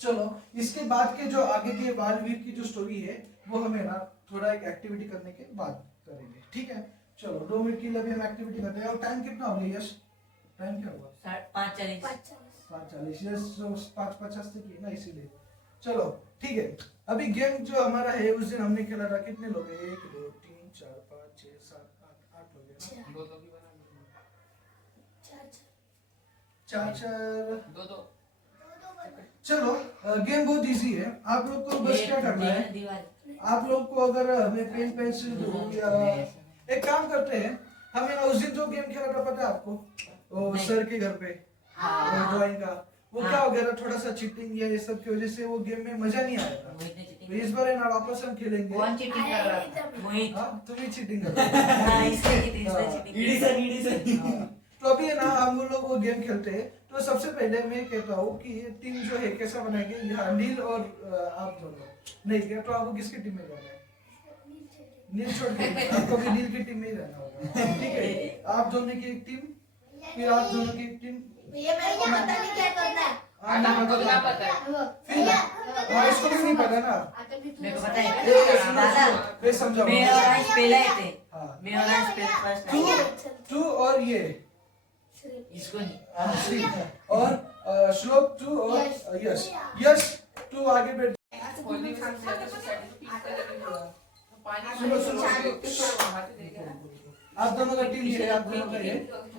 चलो, इसके बाद के जो आगे के बालवीर की जो स्टोरी है वो हमें ना थोड़ा एक एक्टिविटी करने के बाद करेंगे, ठीक है। चलो 2 मिनट के लिए अभी हम एक्टिविटी करते हैं। और टाइम कितना हो गया यश, टाइम क्या हुआ? 5:40। 5:40। यस 5:50 तक है ना, इसीलिए। चलो ठीक है। अभी गेम जो हमारा है उस दिन हमने खेला था, कितने लोग हैं? 1 2 3 4 5 6 7 8 लोग हैं ना। 2 की बना चार। दो चलो गेम बहुत इजी है। आप लोग को बस क्या करना है, दीवार। आप लोग को अगर हमें पेन पेंसिल दो या एक काम करते हैं, हमें ना उस दिन जो गेम खेला था पता है आपको, वो सर के घर पे ड्राइंग का, वो क्या हो गया था, थोड़ा सा चीटिंग या ये सब की वजह से वो गेम में मजा नहीं आया था। तो इस बार है ना वापस हम खेलेंगे। कौन चीटिंग कर रहा था? मोहित। हाँ, तुम ही चीटिंग कर रहे हो। हाँ, इसलिए की थी, इसलिए चीटिंग। हाँ। तो अभी है ना हम लोग वो गेम खेलते हैं। तो सबसे पहले मैं कहता हूँ कि टीम जो है कैसा बनाएंगे, यहाँ नील और आप दोनों नहीं क्या, तो आपको किसकी टीम में जाना है? नील छोड़ के आपको भी नील की टीम में ही रहना होगा, ठीक है। आप दोनों की एक टीम, फिर आप दोनों की एक टीम। ये मेरे को पता नहीं क्या करना है। फिर हाँ, इसको भी नहीं पता ना। मेरे को पता है दादा, मैं समझाऊंगा। मैं और अंश पहले ही थे। हाँ। मैं और अंश पहले फर्स्ट आए। टू और ये इसको नहीं। और श्लोक 2 और यश 2 आगे बैठ। सुनो आप दोनों का टीम ये, आप दोनों का ये,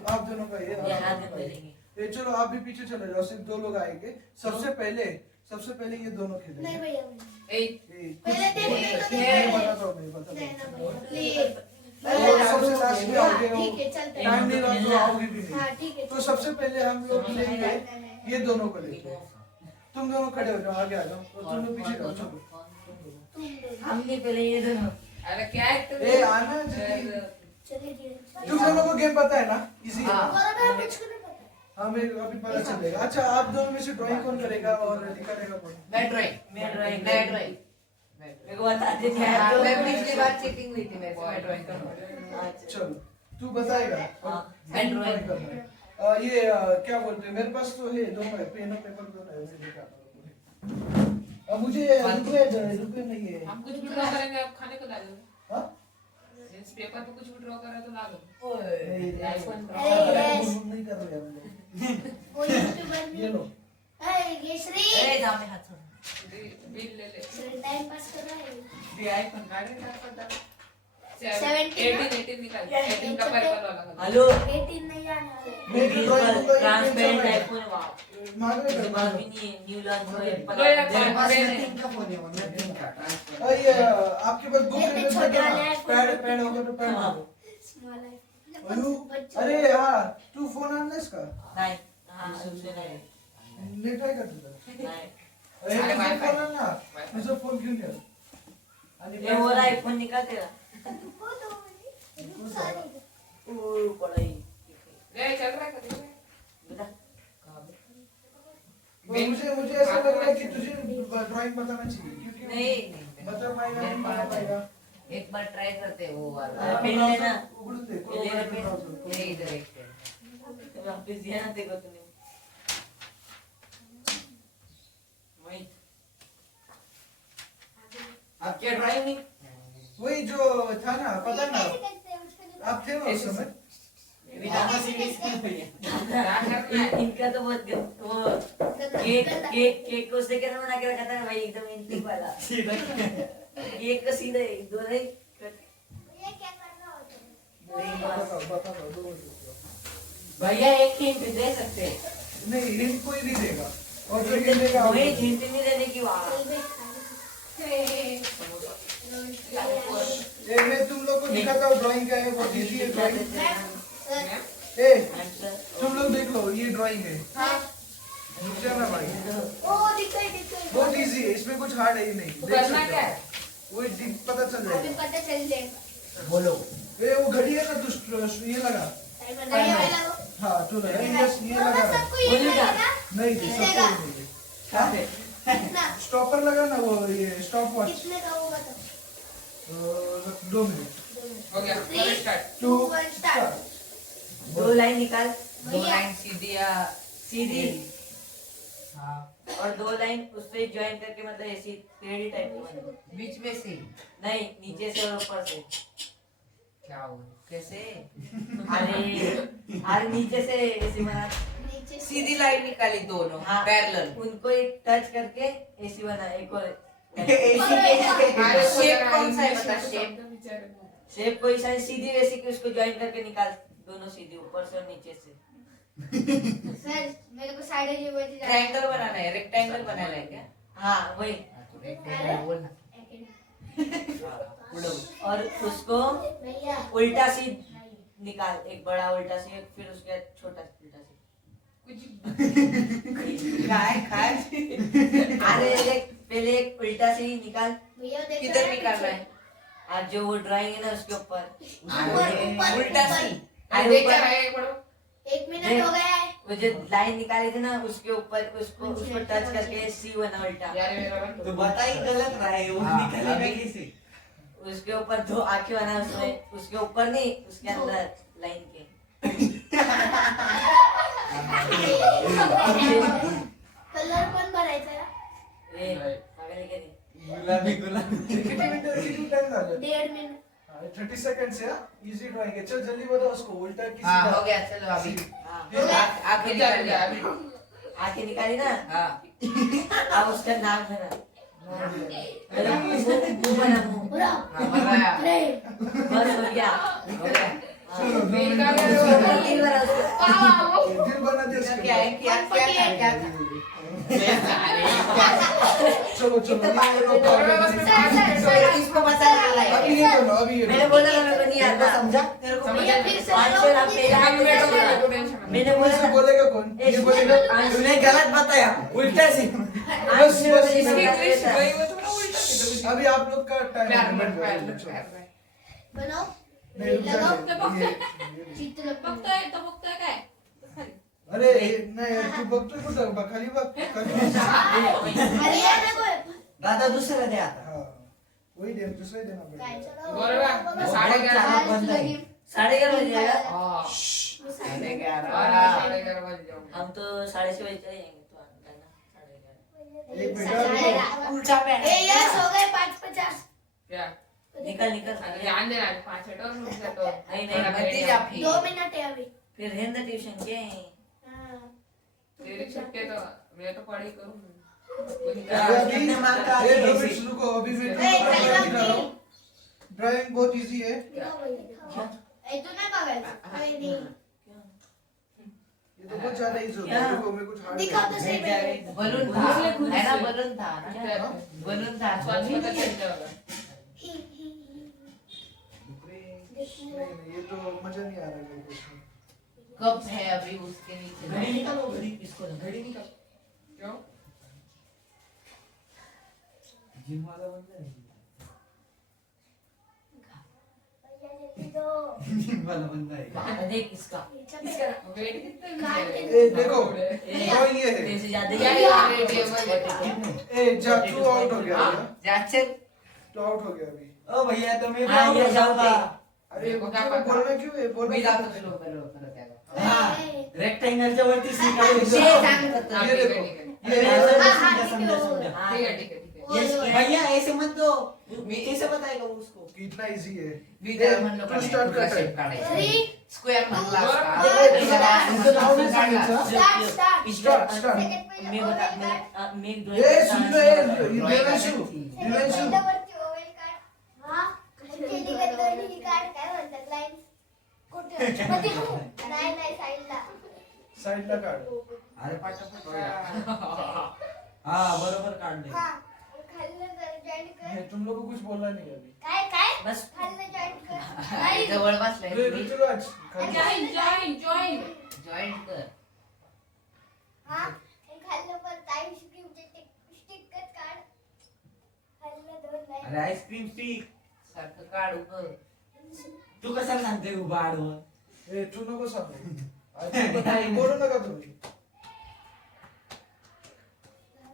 आप दोनों का ये, ये हाथ में दे देंगे। ये चलो आप भी पीछे चले जाओ, सिर्फ 2 लोग आएंगे। सबसे पहले ये दोनों नहीं खेलेंगे। भैया कुछ पहले देखने तो दे। मैं बताता हूँ, मैं बताता नहीं ना हूँ। भैया प्लीज। और सबसे लास्ट में आओगे वो, ठीक है चलते हैं। टाइम नहीं रहा तो आओगे भी हाँ नहीं। ठीक है। तो सबसे पहले हम लोग लेंगे नहीं। ये दोनों को लेंगे। तुम दोनों खड़े हो जाओ, आगे आ जाओ, और तुम लोग पीछे जाओ। चलो तुम दोनों। हमने पहले ये दोनों अरे क्या है तो ए आना जी। चलिए जी। तुम दोनों को गेम पता है ना? इजी है। हाँ। और मैं कुछ नहीं पता। हमें अभी पता चलेगा। अच्छा, आप दोनों में से ड्राइंग कौन करेगा और दिखाएगा कौन? मैं ड्राइंग मेरे को बता दे मैं पिछली बार चीटिंग हुई थी मेरे से, मैं ड्राइंग करूंगा। चलो तू बताएगा। हाँ, मैं ड्राइंग करना है। ये क्या बोलते हैं, मेरे पास तो है दोनों है, पेन और पेपर दोनों है, मैं दिखाता हूँ। अब मुझे रुपए नहीं है। हम कुछ भी ड्रॉ करेंगे, आप खाने को ला दो। हाँ? इस पेपर पे कुछ भी ड्रॉ करा तो ला दो। नहीं कर रहे हम लोग। वो यूट्यूबर ये लो। ये श्री ए जामे हाथ से बिल ले ले। श्री टाइम पास कर रहा है। ये आईफोन का है क्या पता? 18 निकाल, 18 का पर्पल वाला खा। हेलो 18 नहीं आने वाले। मैं भी ड्राइंग करूंगा, ये ट्रांसपेरेंट पेन आईफोन वाह मांग रहे मेरे कर पास भी नहीं है, न्यू लॉन्च हुआ है लो यार, मेरे पास पेन है। नथिंग का फोन है, वो नथिंग का ट्रांसफर। ये आपके पास बुक ये है, भी छोटा वाला है, पैड होगा तो पैड हाँ। लो। स्मॉल है। अनु, बच्चों- अरे हाँ, तू फोन आना इसका नहीं हाँ सबसे नहीं ले ट्राई कर दूंगा। नहीं अरे अरे मुझे वाईफाई। फोन आना, मुझे फोन क्यों नहीं आया? ये वो वाला आईफोन निकाल तेरा रुको दो मिनट। सारे ओ पढ़ाई ले चल रहा है कभी। बेटा मुझे ऐसा लग रहा है कि तुझे ड्राइंग बताना चाहिए, क्योंकि नहीं बता पाएगा नहीं बता पाएगा। एक बार ट्राई करते हैं वो वाला। पेन लेना उगड़ू दे, ये ले पेन ये इधर एक पेन। तो वापस दिया ना देखो तूने वही अब क्या ड्राइंग नहीं? वही जो था ना, पता ना कैसे करते हैं उसका जो- आप थे ना उस समय। इनका तो बहुत केक को उससे कैसे बना के रखा था भाई एकदम इंटिक वाला केक को सीधा एक दो नहीं ये क्या करना होता है? बता दो। भैया एक हिंट दे सकते हैं? नहीं, हिंट कोई नहीं देगा, और जो हिंट देगा वही हिंट नहीं देने की बात चल बे खाली। ये मैं तुम लोग को दिखाता हूँ ड्राइंग का है, बहुत इजी है ड्राइंग। सर ए तुम लोग देख लो, ये ड्राइंग है। हाँ रुक जाना भाई, ओ दिखाई बहुत इजी है, इसमें कुछ हार्ड है ही नहीं। तो देख करना सकते क्या हो। है? वो पता चल अभी जाएगा। पता चल जाएगा। बोलो। ए वो घड़ी है ना, ये लगा। टाइमर नहीं वाला वो। हाँ तू लगा, ये लगा बाबा रहा। सबको ये बोलेगा। लगेगा। नहीं थी, कितने सबको का? नहीं है। क्या है? कितना? स्टॉपर लगा ना, वो ये स्टॉप वॉच। कितने का वो बताओ। 2 मिनट। हो गया, करो स्टार्ट। 2 1 स्टार्ट। दो लाइन निकाल दो लाइन सीधी या सीधी हाँ और दो लाइन उससे ज्वाइन करके मतलब ऐसी टेढ़ी टाइप की बनी। बीच में से नहीं नीचे से और ऊपर से क्या हो कैसे? अरे नीचे से ऐसी बना नीचे से। सीधी लाइन निकाली दोनों हाँ। पैरेलल। उनको एक टच करके ऐसी बना एक और अरे शेप कौन सा है बता? शेप शेप कोई सा सीधी वैसी कि उसको ज्वाइन करके निकाल दोनों सीधी ऊपर से और नीचे से सर मेरे को साइड ये बोलती जा ट्रायंगल बनाना है, रेक्टेंगल बनाना है क्या? हाँ वही रेक्टेंगल बोलना। और उसको भैया उल्टा सी निकाल एक बड़ा उल्टा सी फिर उसके बाद छोटा उल्टा सी खाए अरे एक पहले एक उल्टा सी निकाल भैया देख किधर निकालना है? आज जो वो ड्राइंग है ना उसके ऊपर ऊपर, उल्टा ऊपर। सी। अरे देख क्या है, पढ़ो। 1 मिनट हो गया है। वो जो लाइन निकाली थी ना उसके ऊपर उसको टच करके सी बना उल्टा यार मेरा बन तो बता ही गलत रहा है वो निकलेगा कैसे? उसके ऊपर दो आंखें बना उसमें उसके ऊपर नहीं उसके अंदर लाइन के कलर पण भरायचा का? ये पागल है क्या नहीं? गुलाबी कितने टाइम लगा? 1.5 मिनट। 30 सेकंड्स है। इजी ड्राइंग है। चल जल्दी बताओ उसको, उल्टा की हाँ सीधा। हो गया, चलो अभी हाँ आगे निकाल दिया अभी। आंखें निकाली ना हाँ अब उसका नाम है ना मुंह बना मुंह पूरा। हाँ बनाया अरे बस हो गया हो गया। चलो, 2 मेल मिनट। का दिल बना उसको पावा वो। दिल बना दे इसके। चलो चलो इसको बता रहा है अभी ये बोलो अभी ये मैंने बोलो। बोला ना मेरे को नहीं आता समझा तेरे को समझ भैया आया। फिर से 500 आप ले लोग एक मिनट हो गया, जाओ तो टेंशन मत। मैंने बोला इसे ना बोलेगा कौन ये बोलेगा तूने गलत बताया उल्टा से बस, बस, इसकी बस। इंग्लिश वही वो थोड़ा उल्टा सीधा अभी आप लोग का टाइम प्यार है प्यार चलो। प्यार प्यार बनाओ नहीं, रुक लगाओ जाओ। ये- चित्र बघतोय तो बघतोय काय अरे नाही यार, तू बघतोय कुठं खाली बघ खाली अरे यार देखो दादा दुसरा दे आता हाँ वही दे दूसरा ही देना काय पड़ेगा चलो बरोबर बहुत 11:30 चालक बंद है 11:30 बजे जाएगा हाँ साढ़े ग्यारह अरे 11:30 बज जाऊंगा हम तो 6:30 बजे जाएंगे तो है ना 11:30 एक मिनट उल्टा ए यस हो गए 5:50 क्या निकल निकल अरे ध्यान देना 5 मिनट और रुक जा तो नहीं, नहीं, थोड़ा भतीजा बैठ आपकी। 2 मिनट है अभी फिर हिंद ट्यूशन के हाँ तेरी छुट्टी तो मैं तो पढ़ाई करूँ कोई अभी कितने मार्क का ये आगे 2 ऐसे? मिनट रुको अभी मैं ए, ड्राइंग ड्राइंग दिखा रहा हूँ ड्राइंग बहुत इजी है दिखाओ भैया दिखाओ ए तू नाही बघायचं अरे नाही ये तो बहुत ज्यादा इजी होता है रुको मैं कुछ हार्ड दिखाओ तो सही पहले बलून था है ना बलून था ना बलून था स्वाद पता चल जाएगा ही ही नहीं ये तो मजा नहीं आ रहा है कुछ में कप है अभी उसके नीचे घड़ी निकालो घड़ी इसको घड़ी निकाल क्यों जिम वाला बंदा है भैया जल्दी दो जिम वाला बंदा है देख इसका वेट कितना ए देखो ड्राइंग ये है तेरे से ज्यादा या ही यार टेबल ए जा तू आउट हो गया जाचे तू आउट हो गया अभी ओ भैया तो मैं हाँ, ये जाऊंगा अरे मेरे को क्या क्यों पता? बोलना क्यों है बोलना मी क्यों? जातो स्लो करो हाँ रेक्टेंगलच्या वरती निकालो ये सांगत हाँ, ये ठीक देखो है, ठीक है। ये हाँ, समझा हाँ, समझा हाँ, समझा ठीक है ठीक है ठीक है यस भैया ऐसे मत दो कैसे बताएगा वो उसको कितना इजी है विद्या म्हणलो तू स्टार्ट कर शेप काढायचा 3 स्क्वेअर म्हणला इथं नाव नाही सांगायचं स्टार्ट स्टार्ट स्टार्ट मी बता मी एक ए सुन रे दिव्यांशु दिव्यांशु वरती ओवेल काढ हा केली का दोन्ही काढ काय म्हणतात लाईन कुठे मध्ये नाही नाही साईडला साइडला काढ अरे पटापट हाँ बरोबर काढले हा खाल्लं तर जॉईन कर ये तुम लोग को कुछ बोलना नहीं अभी काय काय बस खाल्लं जॉईन कर नाही जवळ बसलाय ए ऋतुराज खाली जॉईन जॉईन जॉईन जॉईन कर हा खाल्लं पण आईस्क्रीमचे स्टिकर काढ खाल्लं दोन नाही अरे आईस्क्रीम स्टिक सारखं काढू ग तू कशाला सांगते उभा आडवं ए तू नको सांगू बोलू नका तुम्ही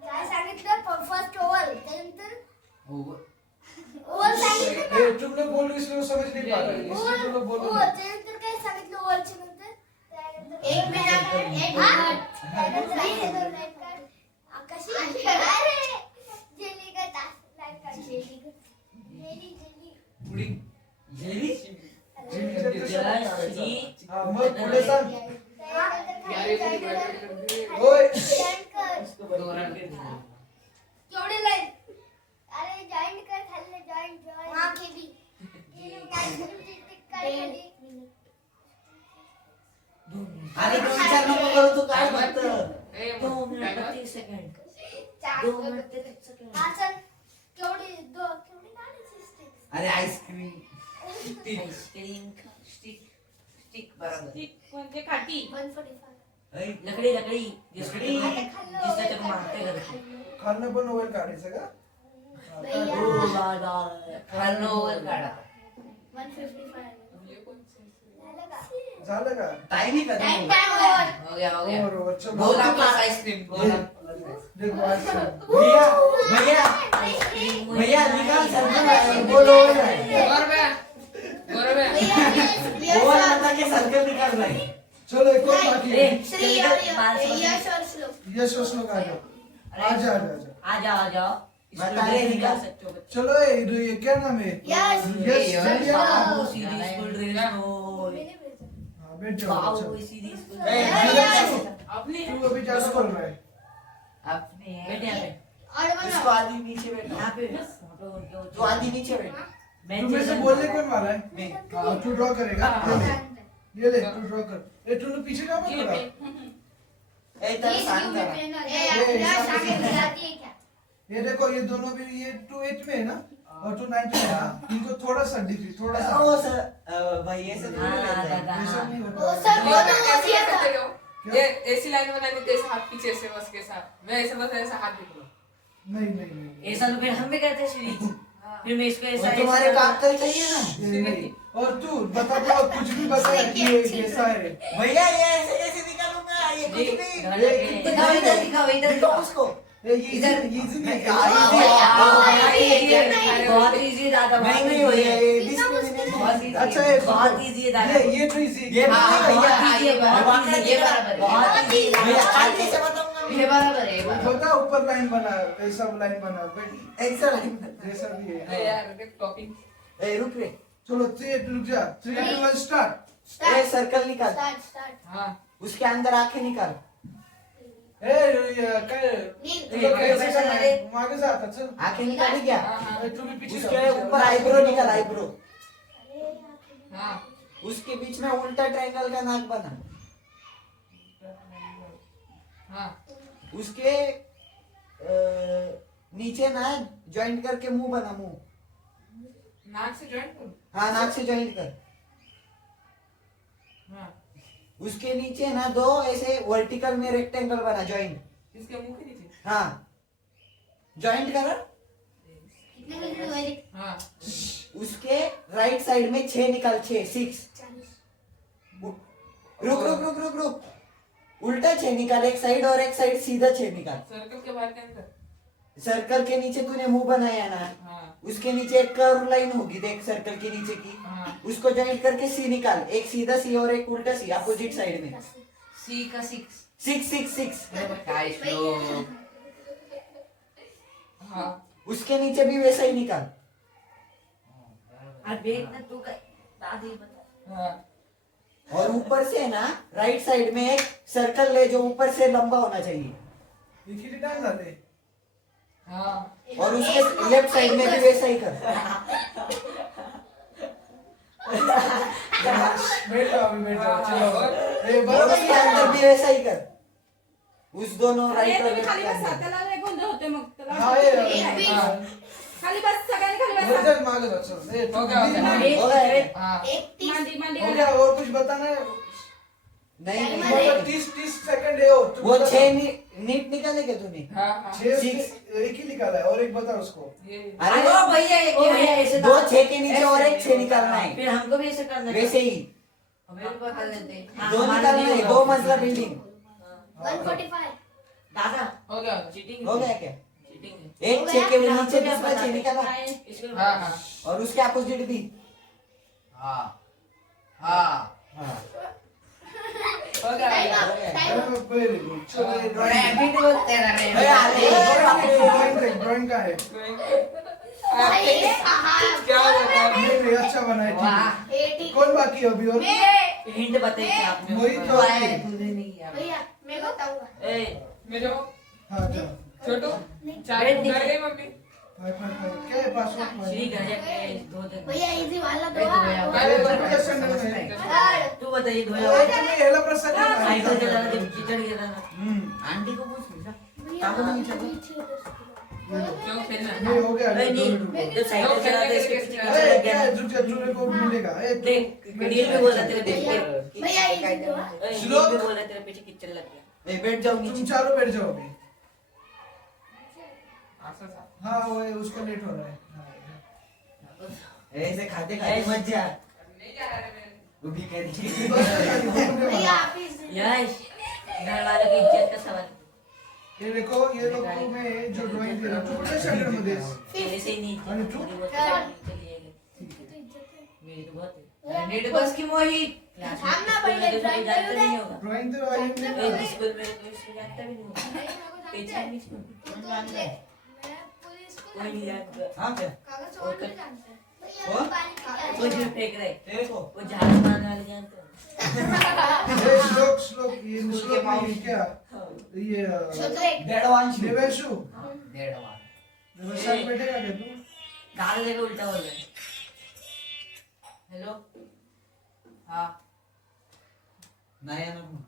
काय सांगितलं फर्स्ट ओव्हर त्यानंतर हो ओव्हर सांगितलं ए तुम लोग बोल रहे हो इसलिए वो समझ नहीं पा रहे इसलिए तुम लोग बोलो ओव्हर ना त्यानंतर काय सांगितलं ओव्हरच्या नंतर एक मिनिट एक मिनिट त्यानंतर आहे दोन लाईन काढ आकाशी अरे जेली का तास लाईन काढ जेली जेली जेली पुढे जेली जिमीच्या कशा जय काढायचा? श्री हा, मग पुढे सांग यार, ये तो बड़ा- ओय केवढे लाईन अरे जॉईन कर खाल्लं जॉईन जॉईन हा केली अरे तू विचार नको करू तू काय फक्त ए, 2 मग मिनिट timer? 30 सेकंड चार 2 मिनिट 30 सेकंड हा चल केवढी केवढी काढायची स्टिक्स अरे आईस्क्रीम आईस्क्रीम स्टिक स्टिक बरोबर ती म्हणजे काठी 145 लकडी लकडी लकडी. दिसलं तर मारते घरी खाल्लं पण ओव्हर काढायचं का हा, काढ. ओ दादा खाल्लो वर काढा 155 ये कौन सा है? झालं का झालं का टाइम ही कर टाइम टाइम ओव्हर हो गया हो गया ओव्हर ओव्हर चल बोल आपला आईस्क्रीम बोल देखो आईस्क्रीम भैया भैया भैया निकाल सर्कल बोलो बरोबर ओवर बता के सर्कल निकाल रहा है चलो एक और बाकी है श्री यश और श्लोक यश और श्लोक आ जाओ आ जा आ जाओ आ जाओ बता इसको रहे ड्रेस हैं निकाल क्या? सकते हो बच्चे चलो ये क्या नाम है यश यश चल गया ना? बाबू सीधी स्कूल ड्रेस नो हाँ बैठ जाओ बाबू चल सीधी स्कूल ए, अपनी तू अभी ज्यादा बोल रहा है अपने बैठ यहाँ पे और इसको बना आदि नीचे बैठो यहाँ पे फोटो उनके तू आदि नीचे बैठ तू मेरे से बोलने कौन वाला है मैं हाँ, तू ड्रॉ करेगा ये ले तू ड्रॉ कर ए तू लोग पीछे जा मत थोड़ा त्याला सांग जरा. ये देखो ये दोनों भी ये 2/8 में है ना और 2/9 में है ना, इनको थोड़ा सा डिफी थोड़ा सा ओ सर भाई ऐसे थोड़ी हाँ, रहता है. दादा. ऐसा नहीं होता ओ, सर, वो तो ऐसे दिया कर था. सकते हो. ये ऐसी लाइन बनानी तो ऐसा हाथ पीछे से बस के साथ. मैं ऐसे बस ऐसा हाथ दिख लो. नहीं नहीं नहीं ऐसा तो फिर हम भी करते हैं श्री. फिर मैं इसको ऐसा वो तुम्हारे को अक्कल चाहिए ना. ये नहीं और तू बता दो कुछ भी बता कि ये कैसा है भैया ये ऐसे कैसे निकालूंगा ये कुछ भी. दिखाओ इधर दिखाओ इधर दिखाओ उसको. ये इधर इजी नहीं है बहुत इजी दादा. नहीं नहीं भैया ये discrimination. बहुत easy अच्छा है, ये बहुत इजी है दादा. ये तो इजी ये भी नहीं भैया. बहुत easy है, बहुत easy है, बहुत easy है. भैया आगे से बताऊंगा मैं. ये बराबर है, ये बराबर. बता ऊपर लाइन बना ऐसा लाइन बना बेट ऐसा लाइन. जैसा भी ए है यार देख टॉपिंग. ए रुक रे. चलो 3 रुक जा 3 2 1 स्टार्ट ए सर्कल निकाल. हाँ उसके अंदर आंखें निकाल. ए ये काय तुला कैसे करना है मागे जा आता चल आंखें निकाली क्या. ए, तू भी पीछे उसके जा. ऊपर आईब्रो निकाल आईब्रो. हाँ उसके बीच में उल्टा ट्रायंगल का नाक बना. हाँ उसके नीचे ना जॉइंट करके मुंह बना मुंह. नाक से जॉइंट करो. हाँ नाक से जॉइंट कर. हाँ उसके नीचे ना दो ऐसे वर्टिकल में रेक्टेंगल बना जॉइंट. इसके मुंह के नीचे. हाँ जॉइंट करा. हाँ उसके राइट साइड में 6 निकाल 6 6. रुक रुक रुक रुक रुक. उल्टा 6 निकाल एक साइड और एक साइड सीधा 6 निकाल. सर्कल के बाहर के अंदर. सर्कल के नीचे तूने मुंह बनाया ना. हाँ उसके नीचे एक कर्व लाइन होगी देख सर्कल के नीचे की. हाँ उसको जॉइंट करके सी निकाल. एक सीधा सी और एक उल्टा सी अपोजिट साइड में. सी का 6. 6 6 6. हाँ उसके नीचे भी वैसा ही निकाल. अब देख ना तू का दादी बता. हाँ और ऊपर से ना राइट साइड में एक सर्कल ले जो ऊपर से लंबा होना चाहिए. ये किती टाइम झाले हाँ और उसके लेफ्ट साइड में भी वैसा ही कर. बैठ जाओ अभी बैठ जाओ चलो ए और बरोबर उसके अंदर भी वैसा ही कर. उस दोनों राइट और तुम्ही लेफ्ट खाली के बसा, अंदर. त्याला लय गोंधळ होते मग त्याला. हाँ ये खाली बस, सगळ्यांनी खाली बसा. इधर मागे जा चल ए हो गया, हो गया. हो गया रे? हाँ मांडी मांडी हो गया और कुछ बताना है नहीं मतलब नहीं. 30 सेकंड है और वो 6 नीट निकाले क्या तूने. हाँ हाँ 6 Six. एक ही निकाला है और एक बता उसको ये अरे ओ भैया ये भैया ऐसे दो 6 के नीचे और एक 6 निकालना है. फिर हमको भी ऐसे करना है. वैसे ही हमें भी पकड़ लेते हैं. हाँ, दो हमारा निकालना नहीं है. होगा. 2 मंजिला बिल्डिंग. 145. दादा हो गया. चीटिंग हो गया क्या. चीटिंग है. एक 6 के नीचे दूसरा 6 निकाला. इसको हाँ हाँ और उसके अपोजिट भी. हाँ हाँ हाँ हो गया, हो गया. वेरी गुड चलो ये रैपिड बोलते हैं ना रे. ड्राइंग का है क्या हो गया. नहीं अच्छा बना है वाह. ठीक है कौन बाकी है अभी और हिंट बताइए क्या आपने. वही तो आया है, तूने नहीं किया. ए मेरे को हाँ जाओ छोटू चार बैठ घर गई मम्मी. हाय क्या है पासवर्ड श्री घर जाके दो दिन. भैया इजी वाला दो. पहले तू बताइए दो. तुम्ही याला प्रसन्न सायकल चलाना जब कीचड़ गिरा ना. आंटी को पूछ लीजिए. क्यों खेलना. नहीं हो गया नहीं नहीं जब साइकिल चलाते इसके पीछे कीचड़ लग क्या गया. है तुझे को मिलेगा ए देख नील भी बोल रहा तेरे पीछे. भैया इजी दो. नील भी बोल रहा तेरे पीछे कीचड़ लग गया. बैठ जाओ तुम नीचे. चारों बैठ जाओ अभी असं सा. हाँ वो है, उसको लेट हो रहा है ऐसे खाते खाते मत जा. नहीं जा रहा है मैं. उभी कर दी. भैया आप इजी. यश घर वालों की इज्जत का सवाल. ये देखो ये लोग को मैं जो ड्राइंग दे रहा हूँ तू कुठे सेंटर मध्ये आहेस? पहले से ही नहीं आणि तू? मेरी तो बहुत है. नेट बस की मोही क्लास थांब ना पहिले, ड्राइंग जानता करू नहीं दे. होगा. ड्राइंग तो आई ए, नहीं स्कूल में तो इसको जानता भी नहीं होगा. पहचान नहीं इसको. कोई नहीं जानता. हाँ क्या. वो जो फेंक रहे तेरे को. वो जहाज मारने वाले जानते हो. ये श्लोक श्लोक ये श्लोक नहीं क्या ये डेढ़वांश. देवेशु डेढ़वांश. व्यवसाय बैठेगा क्या तू दादा देखो उल्टा बोल रहे. हेलो. हाँ नया नंबर.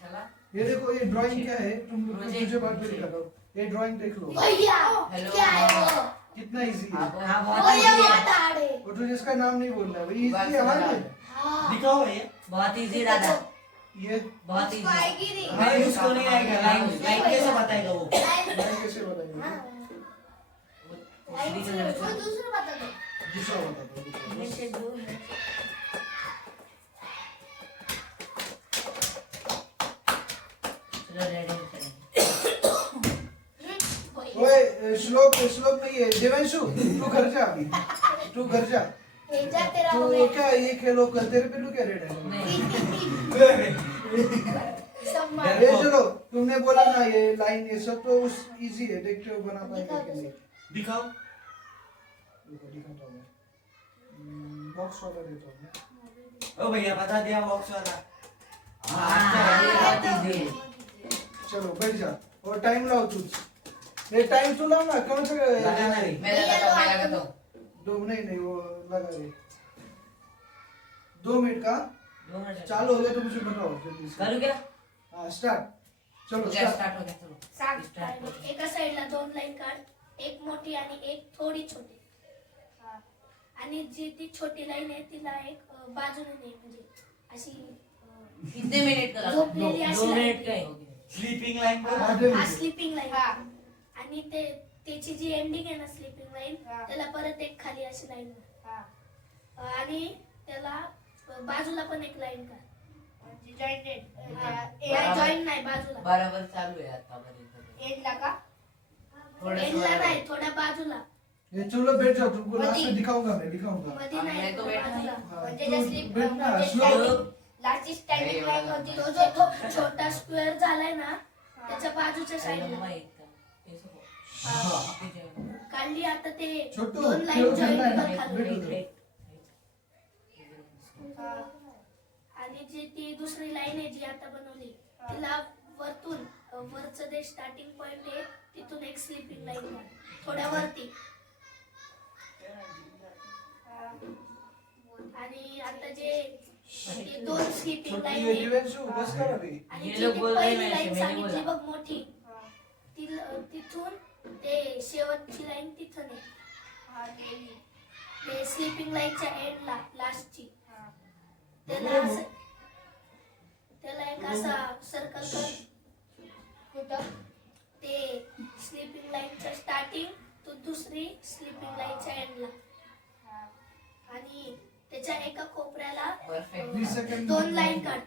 चला. ये देखो ये ड्राइंग क्या है, तुझे बात भी कर दो, ये ड्राइंग देख लो भैया हेलो। क्या है वो? कितना इजी है। हाँ बहुत भैया इजी है, बहुत हार्ड है। और तुझे इसका नाम नहीं बोलना है, वही इजी है हार्ड है। हाँ। दिखाओ भैया। बहुत इजी दादा, ये बहुत उसको इजी। आएगी नहीं। नहीं उसको नहीं आएगा, लाइन लाइन कैसे बताएगा वो? मैं कैसे बताएंगे? हाँ। दूसरी वो तरफ से। दूसरा बता दो। दूसरा बता दो। ये से दो है। चलो रेडी करें। ओए श्लोक नहीं है, देवांशु तू घर जा अभी, तू घर जा। भेजा तेरा हो तो गया। क्या ये खेलो कर, तेरे पे क्या रेड है? नहीं सब मार। ये चलो तुमने बोला ना ये लाइन ये सब तो उस इजी है, देखते हो बना पाएगा कि नहीं। दिखाओ। रुको दिखाता हूँ मैं, बॉक्स वाला देता हूँ मैं। ओ भैया बता दिया बॉक्स वाला। हाँ, ये बहुत इजी है। चलो बैठ जा और टाइम लाओ तुझ। ये टाइम तो लाओ ना, कौन सा लगाना नहीं। मैं लगाता हूँ। दो नहीं वो लगा दे। 2 मिनट का 2 मिनट चालू हो गया तो मुझे बताओ जल्दी से। करूँ क्या? हाँ स्टार्ट। चलो गया स्टार्ट। स्टार्ट हो गया चलो. सात Start टाइम. एका साईडला 2 लाईन काढ, एक मोठी आणि एक थोडी छोटी. आणि जी ती छोटी लाईन आहे तिला एक बाजूने नाही म्हणजे अशी कितने मिनट का? झोपलेली 2 अशी मिनट का लाईन. है. स्लीपिंग लाइन हाँ, को दे हा मुझे। Sleeping line. आणि ते त्याची जी एंडिंग आहे ना स्लीपिंग लाईन त्याला परत एक खाली अशी लाईन आणि त्याला बाजूला पण एक लाईन काढ. जॉईंट नाही बाजूला. बराबर चालू है आतापर्यंत. एंडला का? थोडं एंडला थोडं. नाही थोडा बाजूला. ये चलो बैठ जाओ, तुमको लास्ट में मधी. दिखाऊंगा मैं दिखाऊंगा। मध्ये हाँ, नाही मैं तो बैठा बाजूला. हाँ, म्हणजे तू जे स्लीप बैठ ना, म्हणजे slow. standing. लास्टची स्टँडिंग लाईन होती तो जो छोटा स्क्वेअर झालाय ना त्याच्या बाजूच्या साईडला लंबा इतना. ऐसे हो. हाँ। काढली. आता ते छोटू, 2 लाईन खेळ जॉईंट खेळताय ना? कर खाली. भेटू दे. आणि जी ती दुसरी लाईन आहे जी आता बनवली तिला वरतून वरचं जे स्टार्टिंग पॉइंट आहे तिथून एक स्लीपिंग लाईन थोड्या वरती. आणि आता जे ते 2 स्लीपिंग छोटू लाईन ये आहे दिव्यांशु बस कर अभी। आणि ये जी लोग ती बोल रहे पहिली हैं, लाईन मैंने सांगितली बोला. बघ मोठी तिथून ते शेवटची लाईन तिथं नाही. ते स्लीपिंग लाईनच्या एंडला लास्टची त्याला असं त्याला एक असा सर्कल कर. कुठं ते स्लीपिंग लाईनच्या स्टार्टिंग तो दुसरी स्लीपिंग लाईनच्या एंडला आणि त्याच्या एका कोपऱ्याला Perfect. 20 सेकंड 2 लाईन काढ.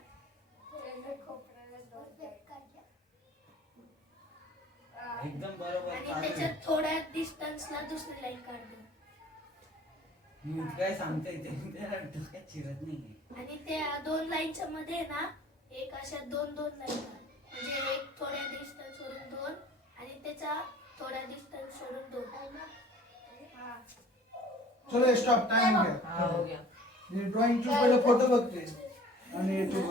एकदम बरोबर आणि चालू त्याच्या आहे. थोड्या डिस्टन्सला दुसरी लाईन काढ दे. मी काय सांगता येते त्याला डोक्यात शिरत नाही. आणि त्या 2 लाईनच्या मध्ये ना एक अशा 2 लाईन काढ. म्हणजे एक थोड्या डिस्टन्स वरून 2 आणि त्याचा थोड्या डिस्टन्स सोडून 2. चलो स्टॉप टाइम हाँ गया। हो गया. ये ड्राइंग तू पहले फोटो बघते आणि तू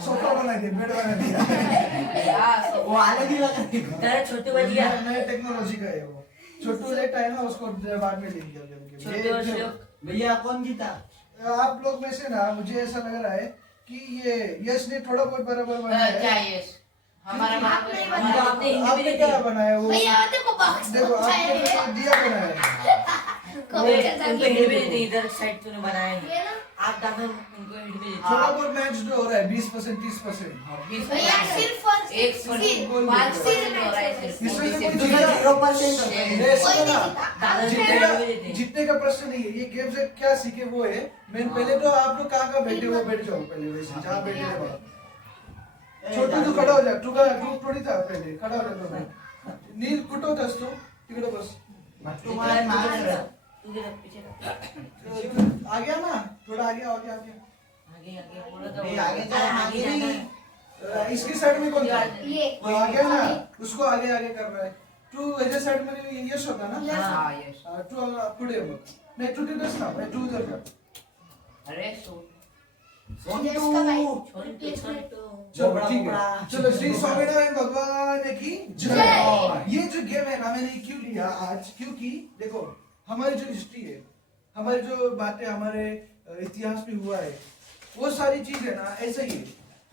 सोफा बना दे, बेड बना दिया। हाँ, so वो अलग ही लगा तेरा छोटू बच गया. नए टेक्नोलॉजी का है वो। छोटू लेट है ना, उसको बाद में लेंगे अभी। छोटे और श्लोक. भैया कौन जीता? आप लोग में से ना मुझे ऐसा लग रहा है कि ये यश ने थोड़ा बहुत बराबर बनाया क्या है। यश हमारा आपने बराबर बनाया. हमारा आपने हिंदी में आपने नहीं क्या दी. बनाया वो? भैया देखो बॉक्स देखो आपने तो दिया बनाया है। उनको हेड में देते, इधर साइड तूने बनाया नहीं. ये ना आप दादा उनको हेड में देते. थोड़ा बहुत मैच जो हो रहा है 20% 30%। 20 भैया सिर्फ और एक सिर्फ 5% हो रहा है सिर्फ. इसमें से कोई तुझे 0% होता है. ये कोई सुनो नहीं ना, जीता. दादा जी जीतने हेड में देते. का जीतने का प्रश्न नहीं है, ये गेम से क्या सीखे वो है। मैं पहले तो आप लोग कहाँ बैठे हो बैठ जाओ पहले, वैसे जहाँ बैठे थे वहाँ। छोटू तू खड़ा हो जा, तू थोड़ी था पहले, खड़ा हो जा तो नील कुठं होतास तू? तिकडे बस। तुम्हाला मार तू जरा पीछे रख. आ गया ना, थोड़ा आगे आ गया। आगे आगे पूरा तो नहीं, आगे जा, आगे जाना नहीं. है. इसकी साइड में कौन था? ये वो आ गया ना, उसको आगे आगे कर रहा है। तू याच्या साइड मध्ये यश होता ना? हाँ यश तू पुढे मग. नाही तू तिथेच ना, तू उधर जा। अरे सो यश का भाई छोटू छोटू. चलो ठीक है, चलो श्री स्वामीनारायण भगवान की जय। जय। ये जो गेम है ना मैंने क्यों लिया आज, क्योंकि देखो हमारी जो हिस्ट्री है, हमारी जो बातें हमारे इतिहास में हुआ है, वो सारी चीज है ना ऐसे ही है।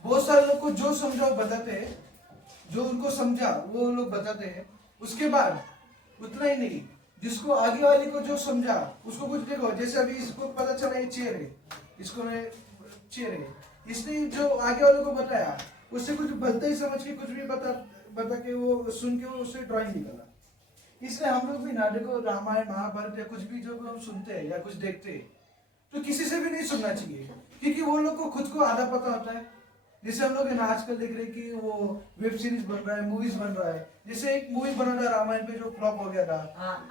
बहुत सारे लोग को जो समझा वो बताते हैं, जो उनको समझा वो लोग बताते हैं। उसके बाद उतना ही नहीं, जिसको आगे वाले को जो समझा उसको कुछ देखो, जैसे अभी इसको पता चला ये चेयर है, इसको चेयर है, इसने जो आगे वाले को बताया उससे कुछ भलता ही समझ के कुछ भी बता के वो सुन के वो उससे ड्राइंग निकला। इसलिए हम लोग भी ना देखो रामायण महाभारत या कुछ भी जो हम सुनते हैं या कुछ देखते हैं तो किसी से भी नहीं सुनना चाहिए, क्योंकि वो लोग को खुद को आधा पता होता है। जैसे हम लोग है ना आजकल देख रहे हैं कि वो वेब सीरीज बन रहा है, मूवीज बन रहा है। जैसे एक मूवी बना था रामायण पे जो फ्लॉप हो गया था,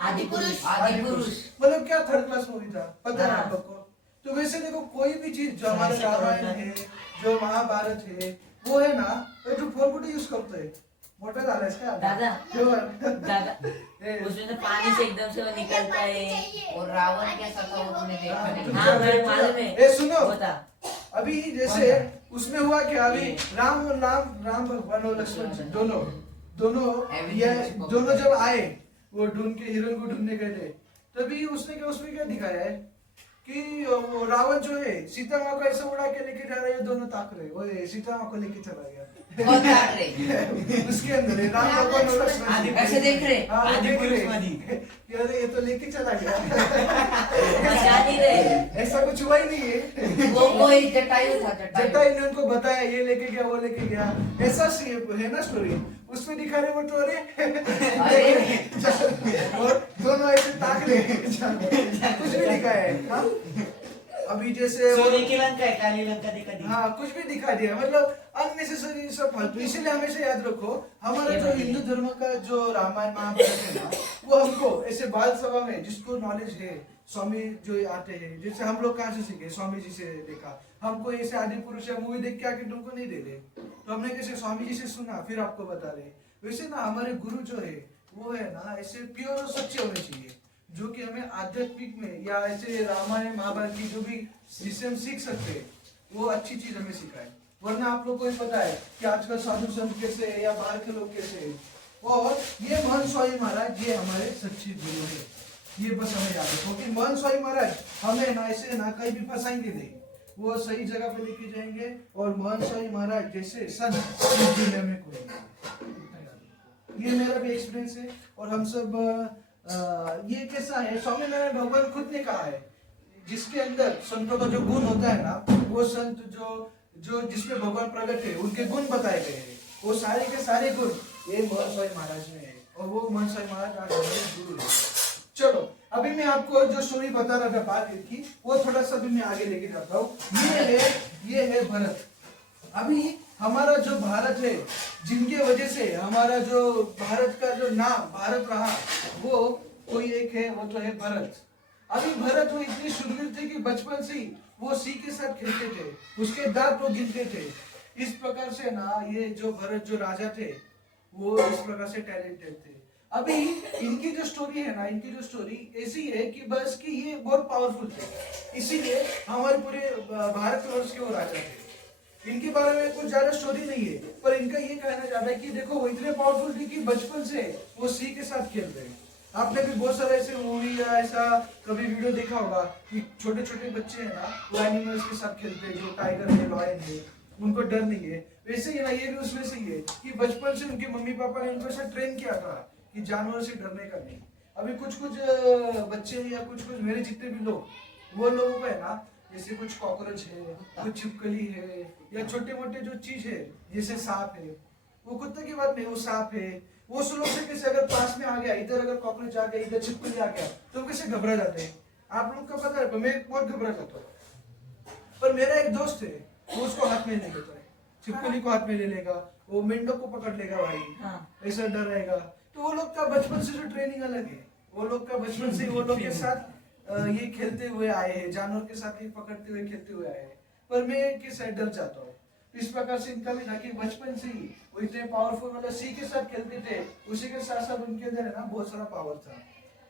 आदि पुरुष। मतलब क्या थर्ड क्लास मूवी था, पता है आप लोग को। तो वैसे देखो कोई भी चीज जो हमारे रामायण है, जो महाभारत है, वो है ना जो फोन यूज करते हैं, मोटा डाला है इसका दादा दादा उसमें तो पानी से एकदम से वो निकलता है। और रावण कैसा था वो तुमने देखा नहीं? हाँ मेरे मालूम है। सुनो बता। अभी जैसे उसमें हुआ क्या, अभी राम भगवान और लक्ष्मण जी दोनों जब आए वो ढूंढ के हीरोइन को ढूंढने गए थे, तभी उसमें क्या दिखाया है कि वो रावण जो है सीता माँ को ऐसा उड़ा के लेके जा रहे हैं, दोनों ताक रहे, वो सीता माँ को लेके चला गया। कौन ताक रहे? उसके अंदर है राम भगवान और लक्ष्मण जी। ऐसे देख रहे? हाँ, देख रहे यार, ये तो लेके चला गया। बचा नहीं रहे। ऐसा कुछ हुआ ही नहीं है। वो एक जटायु था, जटायु ने उनको बताया ये लेके गया वो लेके गया, ऐसा है ना स्टोरी। उसमें दिखा रहे वो टोरे और दोनों ऐसे ताक रहे, कुछ भी दिखाया है। हाँ? अभी जैसे सोने की लंका है, काली लंका दिखा दी। हाँ, कुछ भी दिखा दिया, मतलब अननेसेसरी सब फालतू। इसीलिए हमेशा याद रखो हमारा जो हिंदू धर्म का जो रामायण महाभारत है ना, वो हमको ऐसे बाल सभा में जिसको नॉलेज है, स्वामी जो आते हैं, जैसे हम लोग कहाँ से सीखे, स्वामी जी से देखा। हमको ऐसे आदि पुरुष या मूवी देख के आके तुमको नहीं दे रहे, तो हमने कैसे स्वामी जी से सुना फिर आपको बता रहे। वैसे ना हमारे गुरु जो है वो है ना ऐसे प्योर और सच्चे होने चाहिए, जो कि हमें आध्यात्मिक में या ऐसे रामायण महाभारत की जो भी जिससे हम सीख सकते हैं वो अच्छी चीज हमें सिखाए। वरना आप लोग को पता है कि आजकल साधु संत कैसे है या बाहर के लोग कैसे है। और ये महंत स्वामी महाराज ये हमारे सच्चे गुरु है, ये बस हमें याद रखो कि महंत स्वामी महाराज हमें ना ऐसे ना कहीं भी फंसाएंगे नहीं, वो सही जगह पे लेके जाएंगे। और महंत स्वामी महाराज जैसे संत दुनिया में कोई। ये मेरा भी एक्सपीरियंस है। और हम सब ये कैसा है, स्वामी नारायण भगवान खुद ने कहा है जिसके अंदर संतों का जो गुण होता है ना, वो संत जो जिसमें भगवान प्रकट है उनके गुण बताए गए हैं, वो सारे के सारे गुण ये महंत स्वामी महाराज में है। और वो महंत स्वामी महाराज आज हमारे गुरु है। चलो अभी मैं आपको जो स्टोरी बता रहा था बात की, वो थोड़ा सा भी मैं आगे लेके जाता हूँ। ये है भरत। अभी हमारा जो भारत है, जिनके वजह से हमारा जो भारत का जो नाम भारत रहा, वो कोई एक है, वो तो है भरत। अभी भरत वो इतने शूरवीर थे कि बचपन से ही वो सिंह के साथ खेलते थे, उसके दांत वो गिनते थे। इस प्रकार से ना ये जो भरत जो राजा थे वो इस प्रकार से टैलेंटेड थे। अभी इनकी जो स्टोरी है ना, इनकी जो स्टोरी ऐसी है कि बस कि ये बहुत पावरफुल थे, इसीलिए हमारे पूरे भारतवर्ष के वो राजा थे। इनके बारे में कुछ ज्यादा स्टोरी नहीं है, पर इनका ये कहना चाहता है कि देखो वो इतने पावरफुल थे कि बचपन से वो सिंह के साथ खेल रहे हैं। आपने भी बहुत सारे ऐसे मूवी या ऐसा कभी वीडियो देखा होगा कि छोटे छोटे बच्चे हैं ना, वो एनिमल्स के साथ खेलते हैं, जो टाइगर है, लॉयन है, उनको डर नहीं है। वैसे ही ना ये भी उसमें से ही है कि बचपन से उनके मम्मी पापा ने उनको ऐसा ट्रेन किया था कि जानवर से डरने का नहीं। अभी कुछ बच्चे या कुछ मेरे जितने भी लोग, वो लोगों को है ना जैसे कुछ कॉकरोच है, कुछ छिपकली है, या छोटे मोटे जो चीज है जैसे सांप है, वो कुत्ते की बात नहीं, वो सांप है, वो लोग से कैसे अगर पास में आ गया, इधर अगर कॉकरोच आ गया, इधर छिपकली आ गया, तो कैसे घबरा जाते हैं। आप लोग को पता है, मैं बहुत घबरा जाता हूँ। पर मेरा एक दोस्त है, वो उसको हाथ में ले लेता है, छिपकली को हाथ में ले लेगा, वो मेंढक को पकड़ लेगा भाई, ऐसा डर रहेगा। तो वो लोग का बचपन से जो ट्रेनिंग अलग है, वो लोग का बचपन से वो लोग के साथ ये खेलते हुए आए हैं, जानवर के साथ ये पकड़ते हुए खेलते हुए आए हैं। पर मैं किस साइड डर जाता हूँ। इस प्रकार से इनका भी था कि बचपन से ही वो इतने पावरफुल, मतलब सिंह के साथ खेलते थे, उसी के साथ साथ उनके अंदर है ना बहुत सारा पावर था।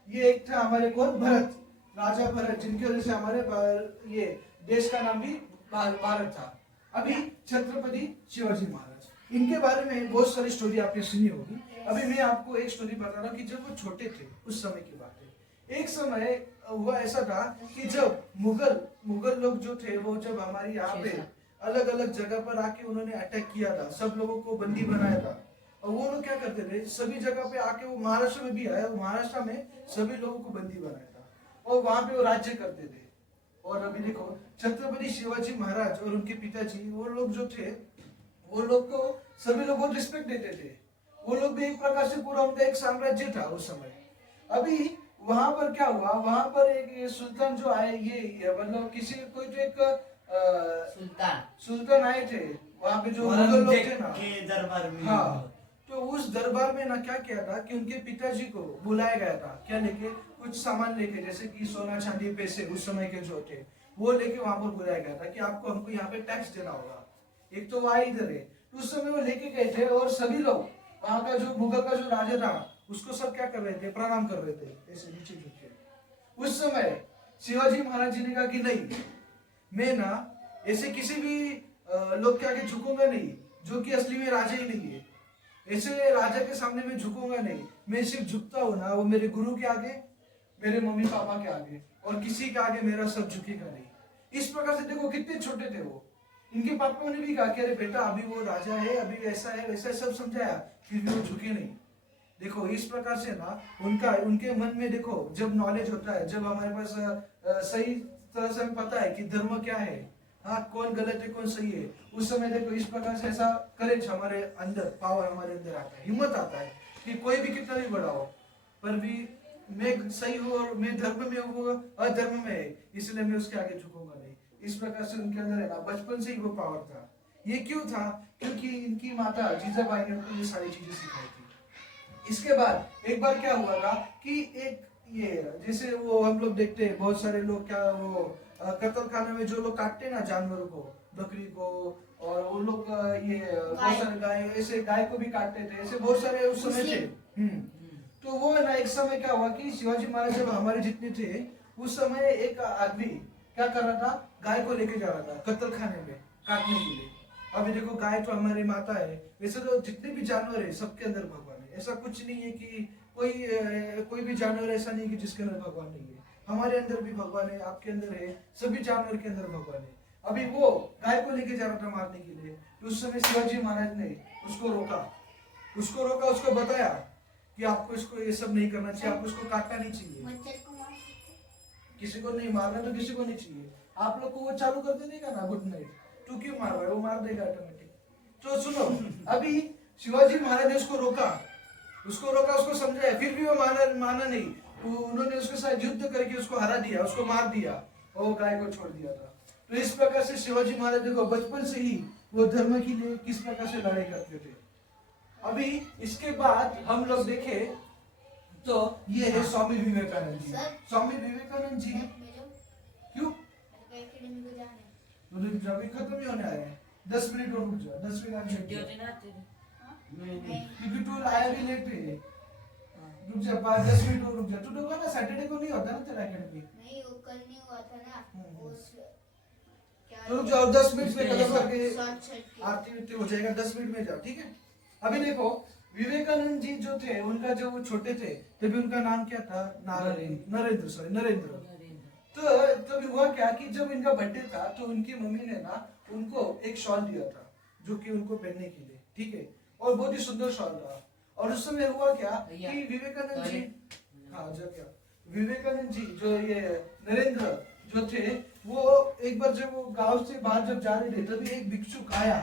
ये एक था हमारे कौन, भरत, राजा भरत, जिनकी वजह से हमारे ये देश का नाम भी भारत था। अभी छत्रपति शिवाजी महाराज, इनके बारे में बहुत सारी स्टोरी आपने सुनी होगी। अभी मैं आपको एक स्टोरी बता रहा हूँ कि जब वो छोटे थे उस समय की बात है। एक समय हुआ ऐसा था कि जब मुगल लोग जो थे वो जब हमारे यहाँ पे अलग अलग जगह पर आके उन्होंने अटैक किया था, सब लोगों को बंदी बनाया था। और वो लोग क्या करते थे, सभी जगह पे आके, वो महाराष्ट्र में भी आया, महाराष्ट्र में सभी लोगों को बंदी बनाया था और वहां पे वो राज्य करते थे। और अभी देखो छत्रपति शिवाजी महाराज और उनके पिताजी, वो लोग जो थे, वो लोग को सभी लोग बहुत रिस्पेक्ट देते थे। वो लोग भी एक प्रकार से पूरा उनका एक साम्राज्य था उस समय। अभी वहां पर क्या हुआ, वहां पर एक सुल्तान जो आए, ये मतलब किसी कोई तो एक सुल्तान आए थे वहां पे, जो मुगल लोग थे ना के दरबार में। हाँ, तो उस दरबार में ना क्या किया था कि उनके पिताजी को बुलाया गया था, क्या लेके, कुछ सामान लेके, जैसे कि सोना चांदी पैसे उस समय के जो थे वो लेके वहां पर बुलाया गया था कि आपको हमको यहाँ पे टैक्स देना होगा। एक तो वहां इधर है, तो उस समय वो लेके गए थे और सभी लोग वहां का जो मुगल का जो राजा था उसको सब क्या कर रहे थे, प्रणाम कर रहे थे ऐसे नीचे झुक के। उस समय शिवाजी महाराज जी ने कहा कि नहीं, मैं ना ऐसे किसी भी लोग के आगे झुकूंगा नहीं जो कि असली में राजा ही नहीं है। ऐसे राजा के सामने मैं झुकूंगा नहीं, मैं सिर्फ झुकता हूँ ना वो मेरे गुरु के आगे, मेरे मम्मी पापा के आगे, और किसी के आगे मेरा सब झुकेगा नहीं। इस प्रकार से देखो कितने छोटे थे वो, इनके पापा ने भी कहा कि अरे बेटा अभी वो राजा है, अभी ऐसा है वैसा है, सब समझाया, फिर भी वो झुके नहीं। देखो इस प्रकार से ना उनके मन में देखो, जब नॉलेज होता है, जब हमारे पास सही तरह से हमें पता है कि धर्म क्या है, हाँ कौन गलत है कौन सही है, उस समय देखो इस प्रकार से ऐसा करेज हमारे अंदर, पावर हमारे अंदर आता है, हिम्मत आता है कि कोई भी कितना भी बड़ा हो पर भी मैं सही हूँ और मैं धर्म में हूँ, अधर्म में है, इसलिए मैं उसके आगे झुकूंगा नहीं। इस प्रकार से उनके अंदर है ना बचपन से ही वो पावर था। ये क्यों था? क्योंकि इनकी माता जीजाबाई ने उनको ये सारी चीजें सिखाई थी। इसके बाद एक बार क्या हुआ था कि एक ये जैसे वो हम लोग देखते हैं बहुत सारे लोग क्या वो कत्ल खाने में जो लोग काटते हैं ना जानवरों को, बकरी को, और वो लोग ये बहुत सारे गाय, ऐसे गाय को भी काटते थे, ऐसे बहुत सारे उस समय थे। तो वो ना एक समय क्या हुआ कि शिवाजी महाराज जब हमारे जितने थे उस समय एक आदमी क्या कर रहा था, गाय को लेके जा रहा था कत्ल खाने में काटने के लिए। अभी देखो गाय तो हमारी माता है, वैसे तो जितने भी जानवर है सबके अंदर भगवान है। ऐसा कुछ नहीं है कि कोई भी जानवर ऐसा नहीं कि जिसके अंदर भगवान नहीं है। हमारे अंदर भी भगवान है, आपके अंदर है, सभी जानवर के अंदर भगवान है। अभी वो गाय को लेके जा रहा था मारने के लिए, तो उस समय शिवाजी महाराज ने उसको रोका, उसको बताया कि आपको इसको ये सब नहीं करना चाहिए, आपको इसको काटना नहीं चाहिए, मच्छर को मार सकते, किसी को नहीं मारना, तो किसी को नहीं चाहिए। आप लोग को वो चालू कर देने का ना गुड नाइट, तू क्यों मार रहा है, वो मार देगा ऑटोमेटिक। तो सुनो, अभी शिवाजी महाराज ने उसको रोका, उसको समझाया, फिर भी वो माना नहीं। उन्होंने उसके साथ युद्ध करके उसको हरा दिया, उसको मार दिया और गाय को छोड़ दिया था। तो इस प्रकार से शिवाजी महाराज को बचपन से ही वो धर्म के लिए किस प्रकार से लड़ाई करते थे। अभी इसके बाद हम लोग देखे तो ये है स्वामी विवेकानंद जी। स्वामी विवेकानंद जी क्यों एकेडमी को जाना है, अभी खत्म ही होने आए हैं, 10 मिनट और रुक जाओ, 10 मिनट छुट्टी होती ना तेरी। क्योंकि तू आया भी लेट है, रुक जा 10 मिनट और रुक जा। तू तो ना सैटरडे को नहीं होता ना तेरा एकेडमी, नहीं वो कल नहीं हुआ था ना, वो क्या तो रुक जाओ 10 मिनट में खत्म करके शॉर्ट सर्किट आरती हो जाएगा, 10 मिनट में जाओ, ठीक है। अभी देखो विवेकानंद जी जो थे, उनका जब वो छोटे थे तभी उनका नाम क्या था, नरेंद्र। तो तब हुआ क्या कि जब इनका बर्थडे था तो उनकी मम्मी ने ना उनको एक शॉल दिया था जो कि उनको पहनने के लिए, ठीक है, और बहुत ही सुंदर शॉल था। और उस समय हुआ क्या कि विवेकानंद जी, हाँ जब क्या विवेकानंद जी जो ये नरेंद्र जो थे, वो एक बार जब वो गांव से बाहर जब जा रहे थे तभी एक भिक्षुक आया,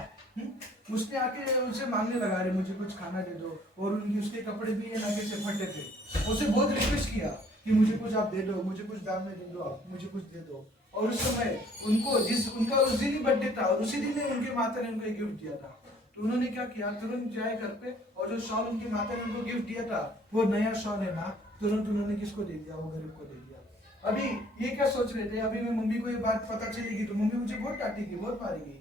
उसने आके उनसे मांगने लगा, रहे मुझे कुछ खाना दे दो, और उनकी उसके कपड़े भी ये नाके से फटे थे। उसे बहुत रिक्वेस्ट किया कि मुझे कुछ आप दे दो, मुझे कुछ दान में दे दो, आप मुझे कुछ दे दो। और उस समय उनका उस दिन ही बर्थडे था और उसी दिन उनके माता ने उनको एक गिफ्ट दिया था। तो उन्होंने क्या किया, तुरंत जाए घर पे और जो शॉल उनकी माता ने उनको गिफ्ट दिया था, वो नया शॉल है ना, तुरंत उन्होंने किसको दे दिया, वो गरीब को दे दिया। अभी ये क्या सोच रहे थे, अभी मैं मम्मी को ये बात पता चलेगी तो मम्मी मुझे बहुत डांटेगी, बहुत मारेगी।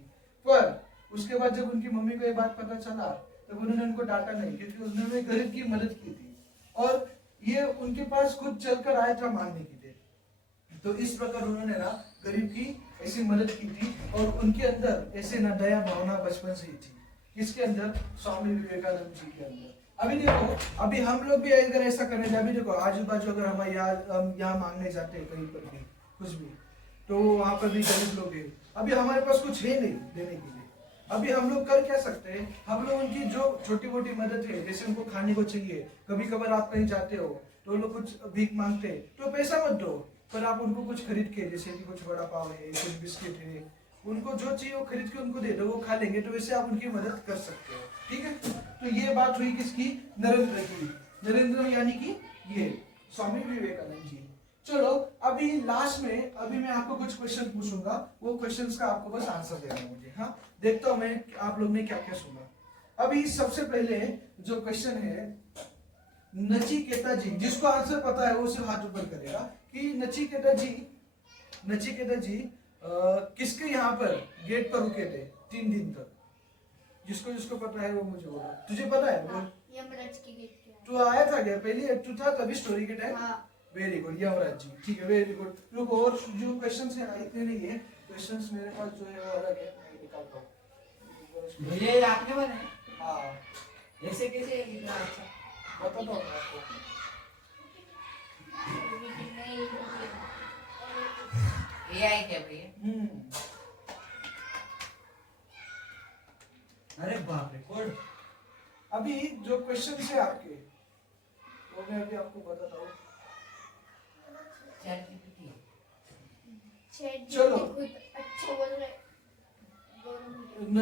पर उसके बाद जब उनकी मम्मी को ये बात पता चला तब उन्होंने उनको डांटा नहीं, क्योंकि उन्होंने गरीब की मदद की थी और ये उनके पास खुद चलकर आया था मांगने के लिए। तो इस प्रकार उन्होंने ना गरीब की ऐसी मदद की थी और उनके अंदर ऐसे ना दया भावना बचपन से ही थी। किसके अंदर? स्वामी विवेकानंद जी के अंदर। अभी देखो, अभी हम लोग भी अगर ऐसा करने जाए, अभी देखो आजू बाजू अगर हम यहाँ मांगने जाते हैं कहीं पर भी कुछ भी, तो वहां पर भी गरीब लोग हैं। अभी हमारे पास कुछ है नहीं देने के लिए। अभी हम लोग कर क्या सकते हैं, हम लोग उनकी जो छोटी मोटी मदद है, जैसे उनको खाने को चाहिए, कभी कभार आप कहीं जाते हो तो वो लोग कुछ भीख मांगते हैं, तो पैसा मत दो, पर आप उनको कुछ खरीद के, जैसे कि कुछ वड़ा पाव है, कुछ बिस्किट है, उनको जो चाहिए वो खरीद के उनको दे दो, वो खा लेंगे, तो वैसे आप उनकी मदद कर सकते हो। ठीक है, तो ये बात हुई किसकी, नरेंद्र की। नरेंद्र यानी कि ये स्वामी विवेकानंद जी। चलो अभी लास्ट में अभी मैं आपको कुछ क्वेश्चन पूछूंगा, वो क्वेश्चंस का आपको बस आंसर देना है मुझे। हाँ, देखता हूं मैं आप लोग ने क्या क्या सुना। अभी सबसे पहले जो क्वेश्चन है, नचिकेता जी, जिसको आंसर पता है वो सिर्फ हाथ ऊपर करेगा कि नचिकेता जी किसके यहाँ पर गेट पर रुके थे 3 दिन तक। जिसको जिसको पता है वो मुझे बोला। तुझे पता है? बोल। यमराज की गेट पे तू आया था क्या पहले? तू था तभी स्टोरी के टाइम? हाँ। वेरी गुड यमराज जी, ठीक है, वेरी गुड। लोग और जो क्वेश्चंस है ना, इतने नहीं है क्वेश्चंस, मेरे पास जो है वो अलग है, मैं निकालता हूँ। ये आपने बनाया? हाँ, ऐसे कैसे इतना अच्छा? बताता हूँ मैं आपको। AI क्या भैया? अरे बाप रे, कोड। अभी जो क्वेश्चन है आपके वो मैं अभी आपको बताता हूँ। चलो। अच्छे बोल रहे।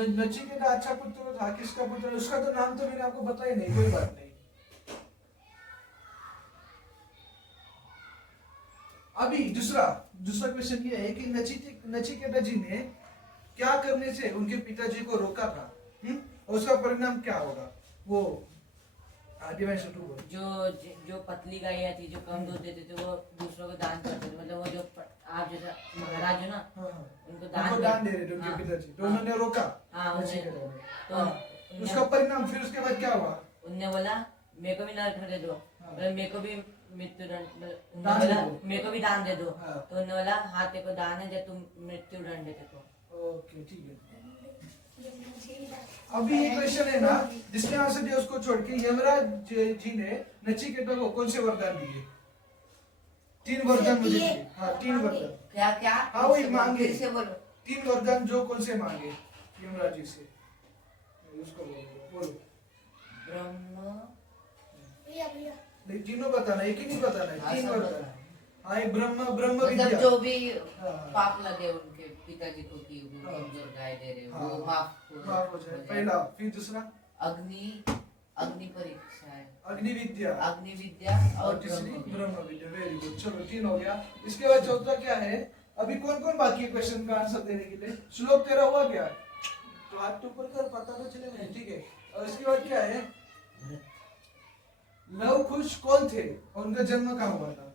नचिकेता अच्छा पुत्र था, किसका पुत्र? उसका तो नाम तो मैंने आपको बताया नहीं, कोई बात नहीं। अभी दूसरा क्वेश्चन ये है कि नचिकेता जी ने क्या करने से उनके पिताजी को रोका था, और उसका परिणाम क्या होगा? वो दिवांशु तू बोल। जो पतली गायें थी, जो कम दूध देते थे, वो दूसरों को दान करते थे। मतलब वो जो आप जैसा महाराज हो ना, उनको दान दे रहे थे उनके हाँ, पिताजी, तो उन्होंने रोका। हाँ, नचिकेता ने। तो हाँ, उसका परिणाम फिर उसके बाद क्या हुआ? उनने बोला मेरे को भी नरक में दे दो, हाँ। मतलब मेरे को भी मृत्यु दंड, उनने दान दे बोला दो। मेरे को भी दान दे दो। हाँ। तो उन्होंने बोला हाँ तेरे को दान है, जब तुम मृत्यु दंड देते तो। ओके, ठीक है। अभी ये क्वेश्चन है ना, जिसने आंसर दिया उसको छोड़ के यमराज जी ने नचिकेता को कौन से वरदान दिए? 3 वरदान मुझे दिए। हाँ, 3 वरदान। क्या क्या? हाँ, वही मांगे। फिर से बोलो। 3 वरदान जो कौन से मांगे यमराज जी से, उसको बोलो। ब्रह्म, भैया नहीं, तीनों बताना, एक ही नहीं बताना है, हाँ, 3 सब वरदान। बताना। हाँ, एक ब्रह्म मतलब विद्या। जो भी हाँ। पाप लगे उनके पिताजी को कि वो हाँ। कमजोर गाय दे रहे, हाँ। वो माफ हो जाए, पहला। फिर दूसरा अग्नि परीक्षा है, अग्नि विद्या, अग्नि विद्या और तीसरी ब्रह्म विद्या। वेरी गुड, चलो 3 हो गया। इसके बाद चौथा क्या है? अभी कौन कौन बाकी है क्वेश्चन का आंसर देने के लिए? श्लोक तेरा हुआ क्या? तो हाथ तो ऊपर कर, पता तो चले मुझे, ठीक है। और इसके बाद क्या है? लव कुश कौन थे और उनका जन्म कहाँ हुआ था?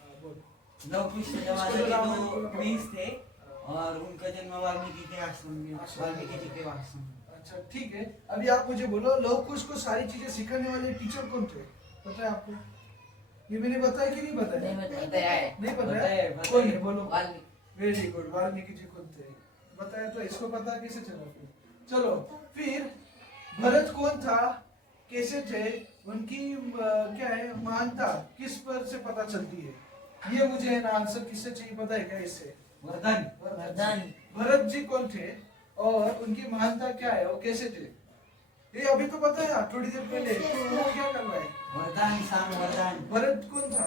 हाँ, बोल। लव कुश जमाने के 2 क्वींस थे और उनका जन्म वाल्मीकि के आश्रम में, वाल्मीकि जी के आश्रम में। अच्छा, ठीक है। अभी आप मुझे बोलो, लव कुश को सारी चीजें सिखाने वाले टीचर कौन थे? पता है आपको? ये मैंने बताया कि नहीं बताया? नहीं बताया। बताया है। नहीं बताया? बताया। कौन है? बोलो। वाल्मीकि। वेरी गुड, वाल्मीकि जी खुद थे। बताया तो इसको पता कैसे चला फिर? चलो, फिर भरत कौन था, कैसे थे, उनकी क्या है महानता, किस पर से पता चलती है? ये मुझे है ना आंसर किससे चाहिए, पता है क्या? इससे वरदान। वरदान। भरत जी कौन थे और उनकी महानता क्या है, वो कैसे थे? ये अभी तो पता है यार, थोड़ी देर पहले। तो वो क्या कर रहा है? वरदान शाम वरदान। भरत कौन था?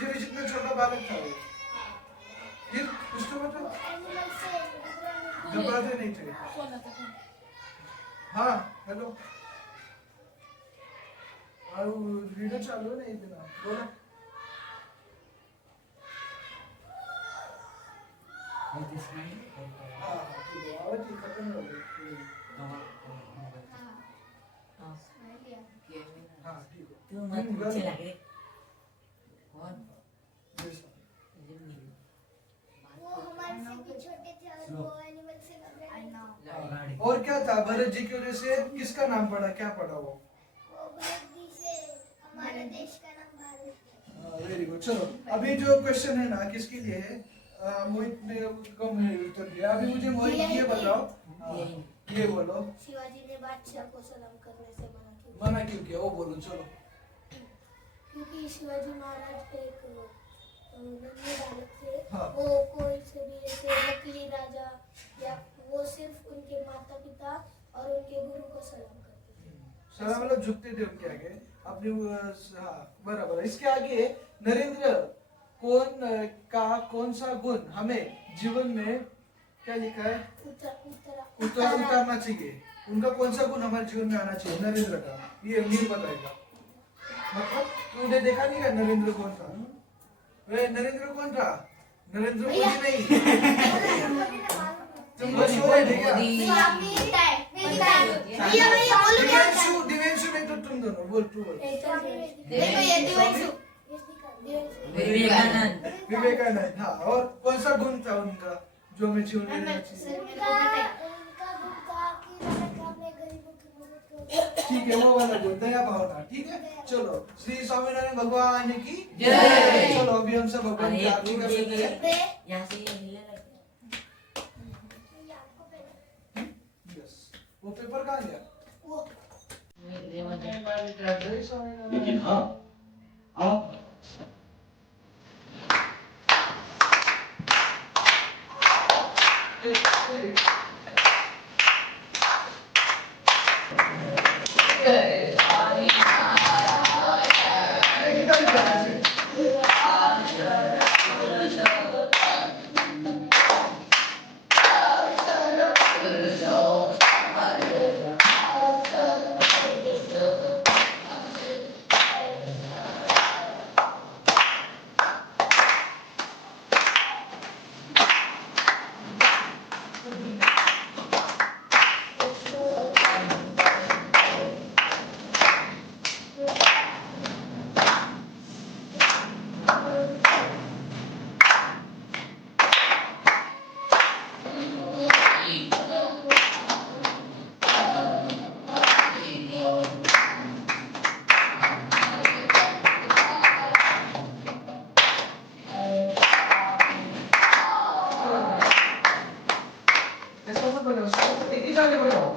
जो जितना छोटा बालक था वो, ये उसको बता। एनिमल से घबराते नहीं थे। हाँ, हेलो। वीडियो चालू है ना इतना, बोलो। हाँ, ठीक है, आवाज ही खत्म हो गई। हाँ, ठीक है। तू मत पीछे लगे। कौन? जैसा। वो हमारे से भी छोटे थे और वो एनिमल से घबराए। और क्या था? भरत जी की वजह से किसका नाम पड़ा? क्या पड़ा वो? भरत जी से हमारे देश का नाम भारत है। Very good. चलो, अभी जो क्वेश्चन है ना किसके लिए है? मोहित ने कम उत्तर दिया। अभी मुझे मोहित ये बताओ, ये बोलो, शिवाजी ने बादशाह को सलाम करने से मना मना क्यों किया? वो बोलो, चलो। क्योंकि शिवाजी महाराज एक नन्हे बालक थे हाँ। वो कोई से भी ऐसे नकली राजा या वो सिर्फ उनके माता पिता और उनके गुरु को सलाम करते थे। सलाम मतलब झुकते थे उनके आगे अपने हाँ बराबर। इसके आगे नरेंद्र का कौन सा गुण हमें जीवन में क्या लिखा है उतारना चाहिए? उनका कौन सा गुण हमारे जीवन में आना चाहिए नरेंद्र का? ये मीर बताएगा। मतलब तूने देखा नहीं है नरेंद्र कौन था? वे नरेंद्र कौन था? नरेंद्र मोदी नहीं। तुम लोग सो रहे थे क्या? दिव्यांशु नहीं तो तुम दोनों बोल तू बोल। विवेकानंद। विवेकानंद हाँ। और कौन सा गुण था उनका जो हमें जीवन में लेना चाहिए? ठीक है वो वाला गुण दया भावना। ठीक है चलो श्री स्वामीनारायण भगवान की जय। चलो अभी हम सब भगवान की आरती कर लेते हैं। यहाँ से ये हिले लगता यस वो पेपर कहाँ गया? है। जय स्वामीनारायण। लेकिन हाँ आप ऐसा मत बनाओ इतनी जाने बनाओ।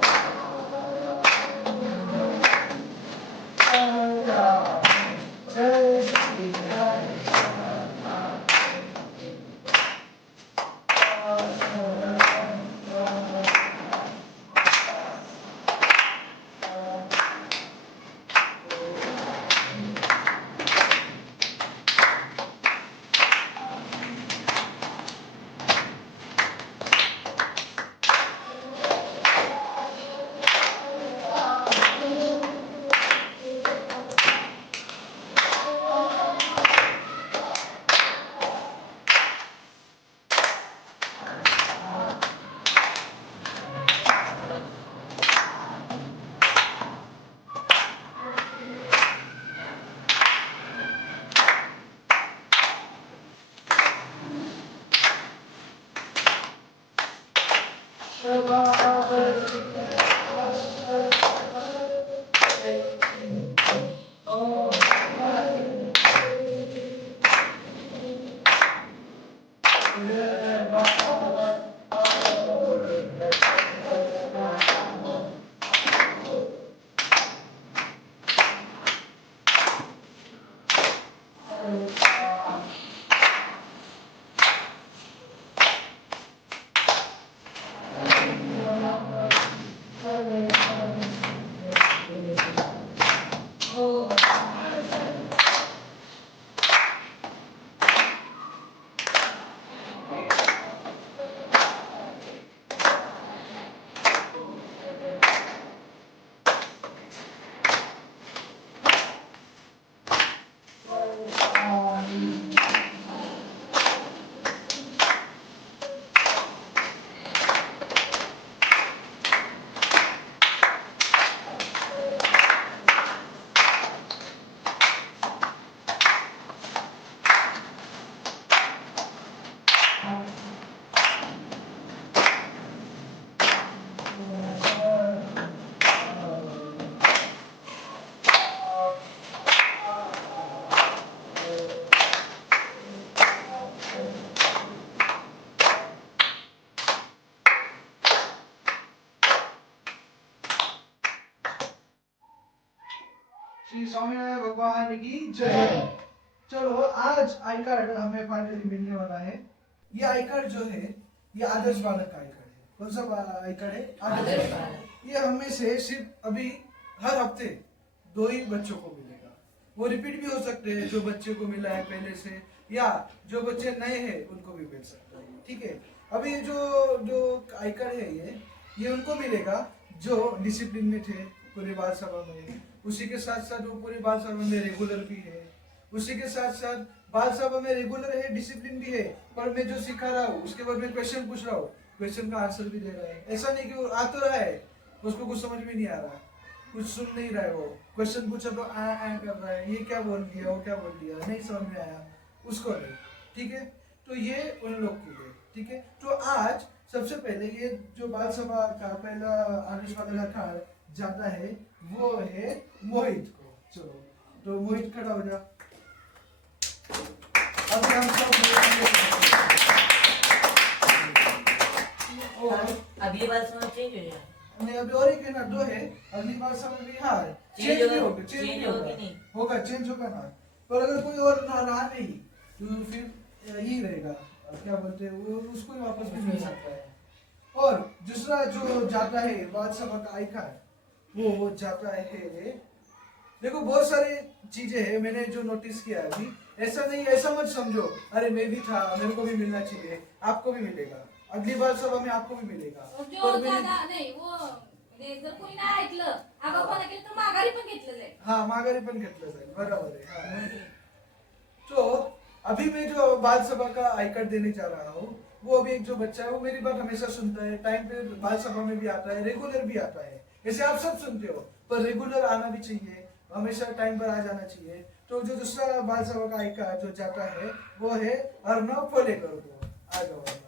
श्री स्वामीनारायण भगवान की जय। चलो आज आई कार्ड हमें फाइनली मिलने वाला है। ये आई कार्ड जो है ये आदर्श बालक का आई कार्ड है। कौन सा आई कार्ड है? आदर्श बालक। ये हमें से सिर्फ अभी हर हफ्ते 2 ही बच्चों को मिलेगा। वो रिपीट भी हो सकते हैं, जो बच्चे को मिला है पहले से, या जो बच्चे नए हैं उनको भी मिल सकता है। ठीक है, अभी जो आई कार्ड है ये उनको मिलेगा जो डिसिप्लिन में थे पूरे बाल सभा में। उसी के साथ साथ वो पूरे बाल सभा में रेगुलर भी है। उसी के साथ साथ बाल सभा में रेगुलर है, डिसिप्लिन भी है, पर मैं जो सिखा रहा हूँ उसके बाद में क्वेश्चन पूछ रहा हूँ, क्वेश्चन का आंसर भी दे रहा है। ऐसा नहीं कि वो आ तो रहा है, उसको कुछ समझ में नहीं आ रहा, कुछ सुन नहीं रहा है, वो क्वेश्चन पूछा तो आ कर रहा है, ये क्या बोल दिया, वो क्या बोल दिया, नहीं समझ में आया उसको नहीं। ठीक है, तो ये उन लोग के लिए। ठीक है, तो आज सबसे पहले ये जो बाल सभा का पहला आदर्श वाला कार्ड जाता है वो है मोहित को। चलो, तो मोहित खड़ा हो जा। अभी हम सब और अगली बार समझ चेंज हो जाए। नहीं, अभी और एक है ना, 2 है। अगली बार समझ में हाँ चेंज भी होगा, चेंज भी होगा, चेंज होगा ना। पर अगर कोई और ना रहा नहीं तो फिर यही रहेगा, क्या बोलते हैं वो, उसको ही वापस भी मिल सकता है। और दूसरा जो जाता है बाल सभा का आई कार्ड वो जाता है, देखो बहुत सारी चीजें हैं मैंने जो नोटिस किया है अभी। ऐसा नहीं, ऐसा मत समझो अरे मैं भी था, मेरे को भी मिलना चाहिए, आपको भी मिलेगा। अगली बार सभा में आपको भी मिलेगा। जो पर मैंने दादा नाही वो म्हणजे जर कोणी नाही ऐकलं आगाऊपणा केलं तर माघारी पण घेतलं जाईल. हाँ माघारी पण घेतलं जाईल, बराबर है। हाँ। तो अभी मैं जो बाल सभा का आई कार्ड देने जा रहा हूँ, वो अभी एक जो बच्चा है वो मेरी बात हमेशा सुनता है, टाइम पे बाल सभा में भी आता है, रेगुलर भी आता है। ऐसे आप सब सुनते हो, पर रेगुलर आना भी चाहिए, हमेशा टाइम पर आ जाना चाहिए। तो जो दूसरा बाल सभा का आई कार्ड जो जाता है वो है अर्णव पोलेकर को। आ जाओ अर्णव।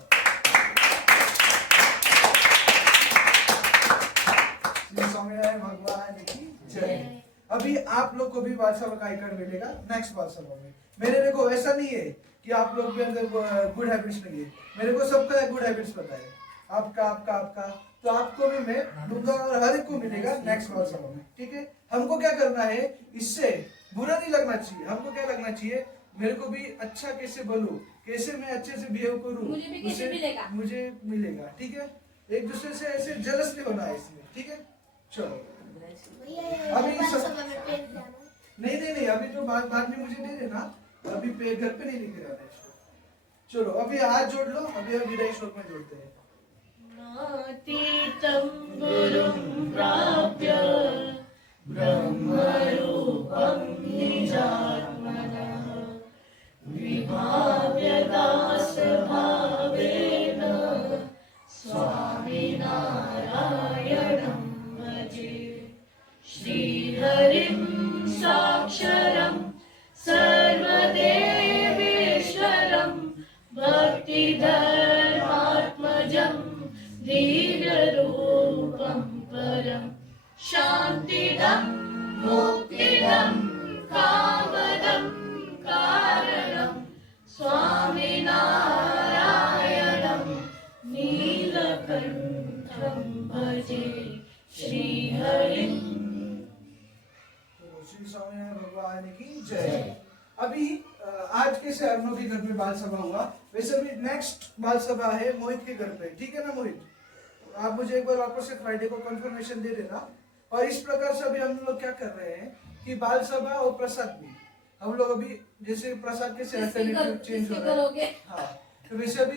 श्री स्वामीनारायण भगवान की जय। अभी आप लोग को भी बाल सभा का आई कार्ड मिलेगा नेक्स्ट बाल सभा में। मेरे देखो ऐसा नहीं है कि आप लोग के अंदर गुड हैबिट्स नहीं है, मेरे को सबका गुड हैबिट्स पता है, आपका तो आपको भी मैं दूंगा और हर एक को मिलेगा नेक्स्ट बाल सभा में। ठीक है, हमको क्या करना है, इससे बुरा नहीं लगना चाहिए। हमको क्या लगना चाहिए, मेरे को भी अच्छा कैसे बोलूं, कैसे मैं अच्छे से बिहेव करूं, मुझे भी कैसे मिलेगा। मुझे मिलेगा। ठीक है, एक दूसरे से ऐसे जलस नहीं होना है इसमें। ठीक है, चलो अभी बाल सभा में पेन जाना। नहीं, अभी तो बाद में मुझे दे देना, अभी पे घर पे नहीं लिखे जाना इसको। चलो अभी हाथ जोड़ लो, अभी हम विदाई श्लोक में जोड़ते हैं। नातीतं गुरुं प्राप्य ब्रह्मरूपं निजात्मनः विभाव्य दासभावेन स्वामिनारायणं भजे। श्रीहरिं साक्षरं सर्वदेवेश्वरं भक्तिधर्मात्मजं धीररूपं परं शान्तिदं मुक्तिदं कामदं कारणं स्वामिनारायणं नीलकण्ठं भजे। श्रीहरिं। श्री स्वामीनारायण भगवान की जय। अभी आज के से अर्णव के घर में बाल सभा हुआ, वैसे भी नेक्स्ट बाल सभा है मोहित के घर पे। ठीक है ना मोहित, आप मुझे एक बार वापस से फ्राइडे को कंफर्मेशन दे देना। और इस प्रकार से अभी हम लोग क्या कर रहे हैं कि बाल सभा और प्रसाद भी हम लोग अभी जैसे प्रसाद के से चेंज हो रहा है। हाँ, तो वैसे अभी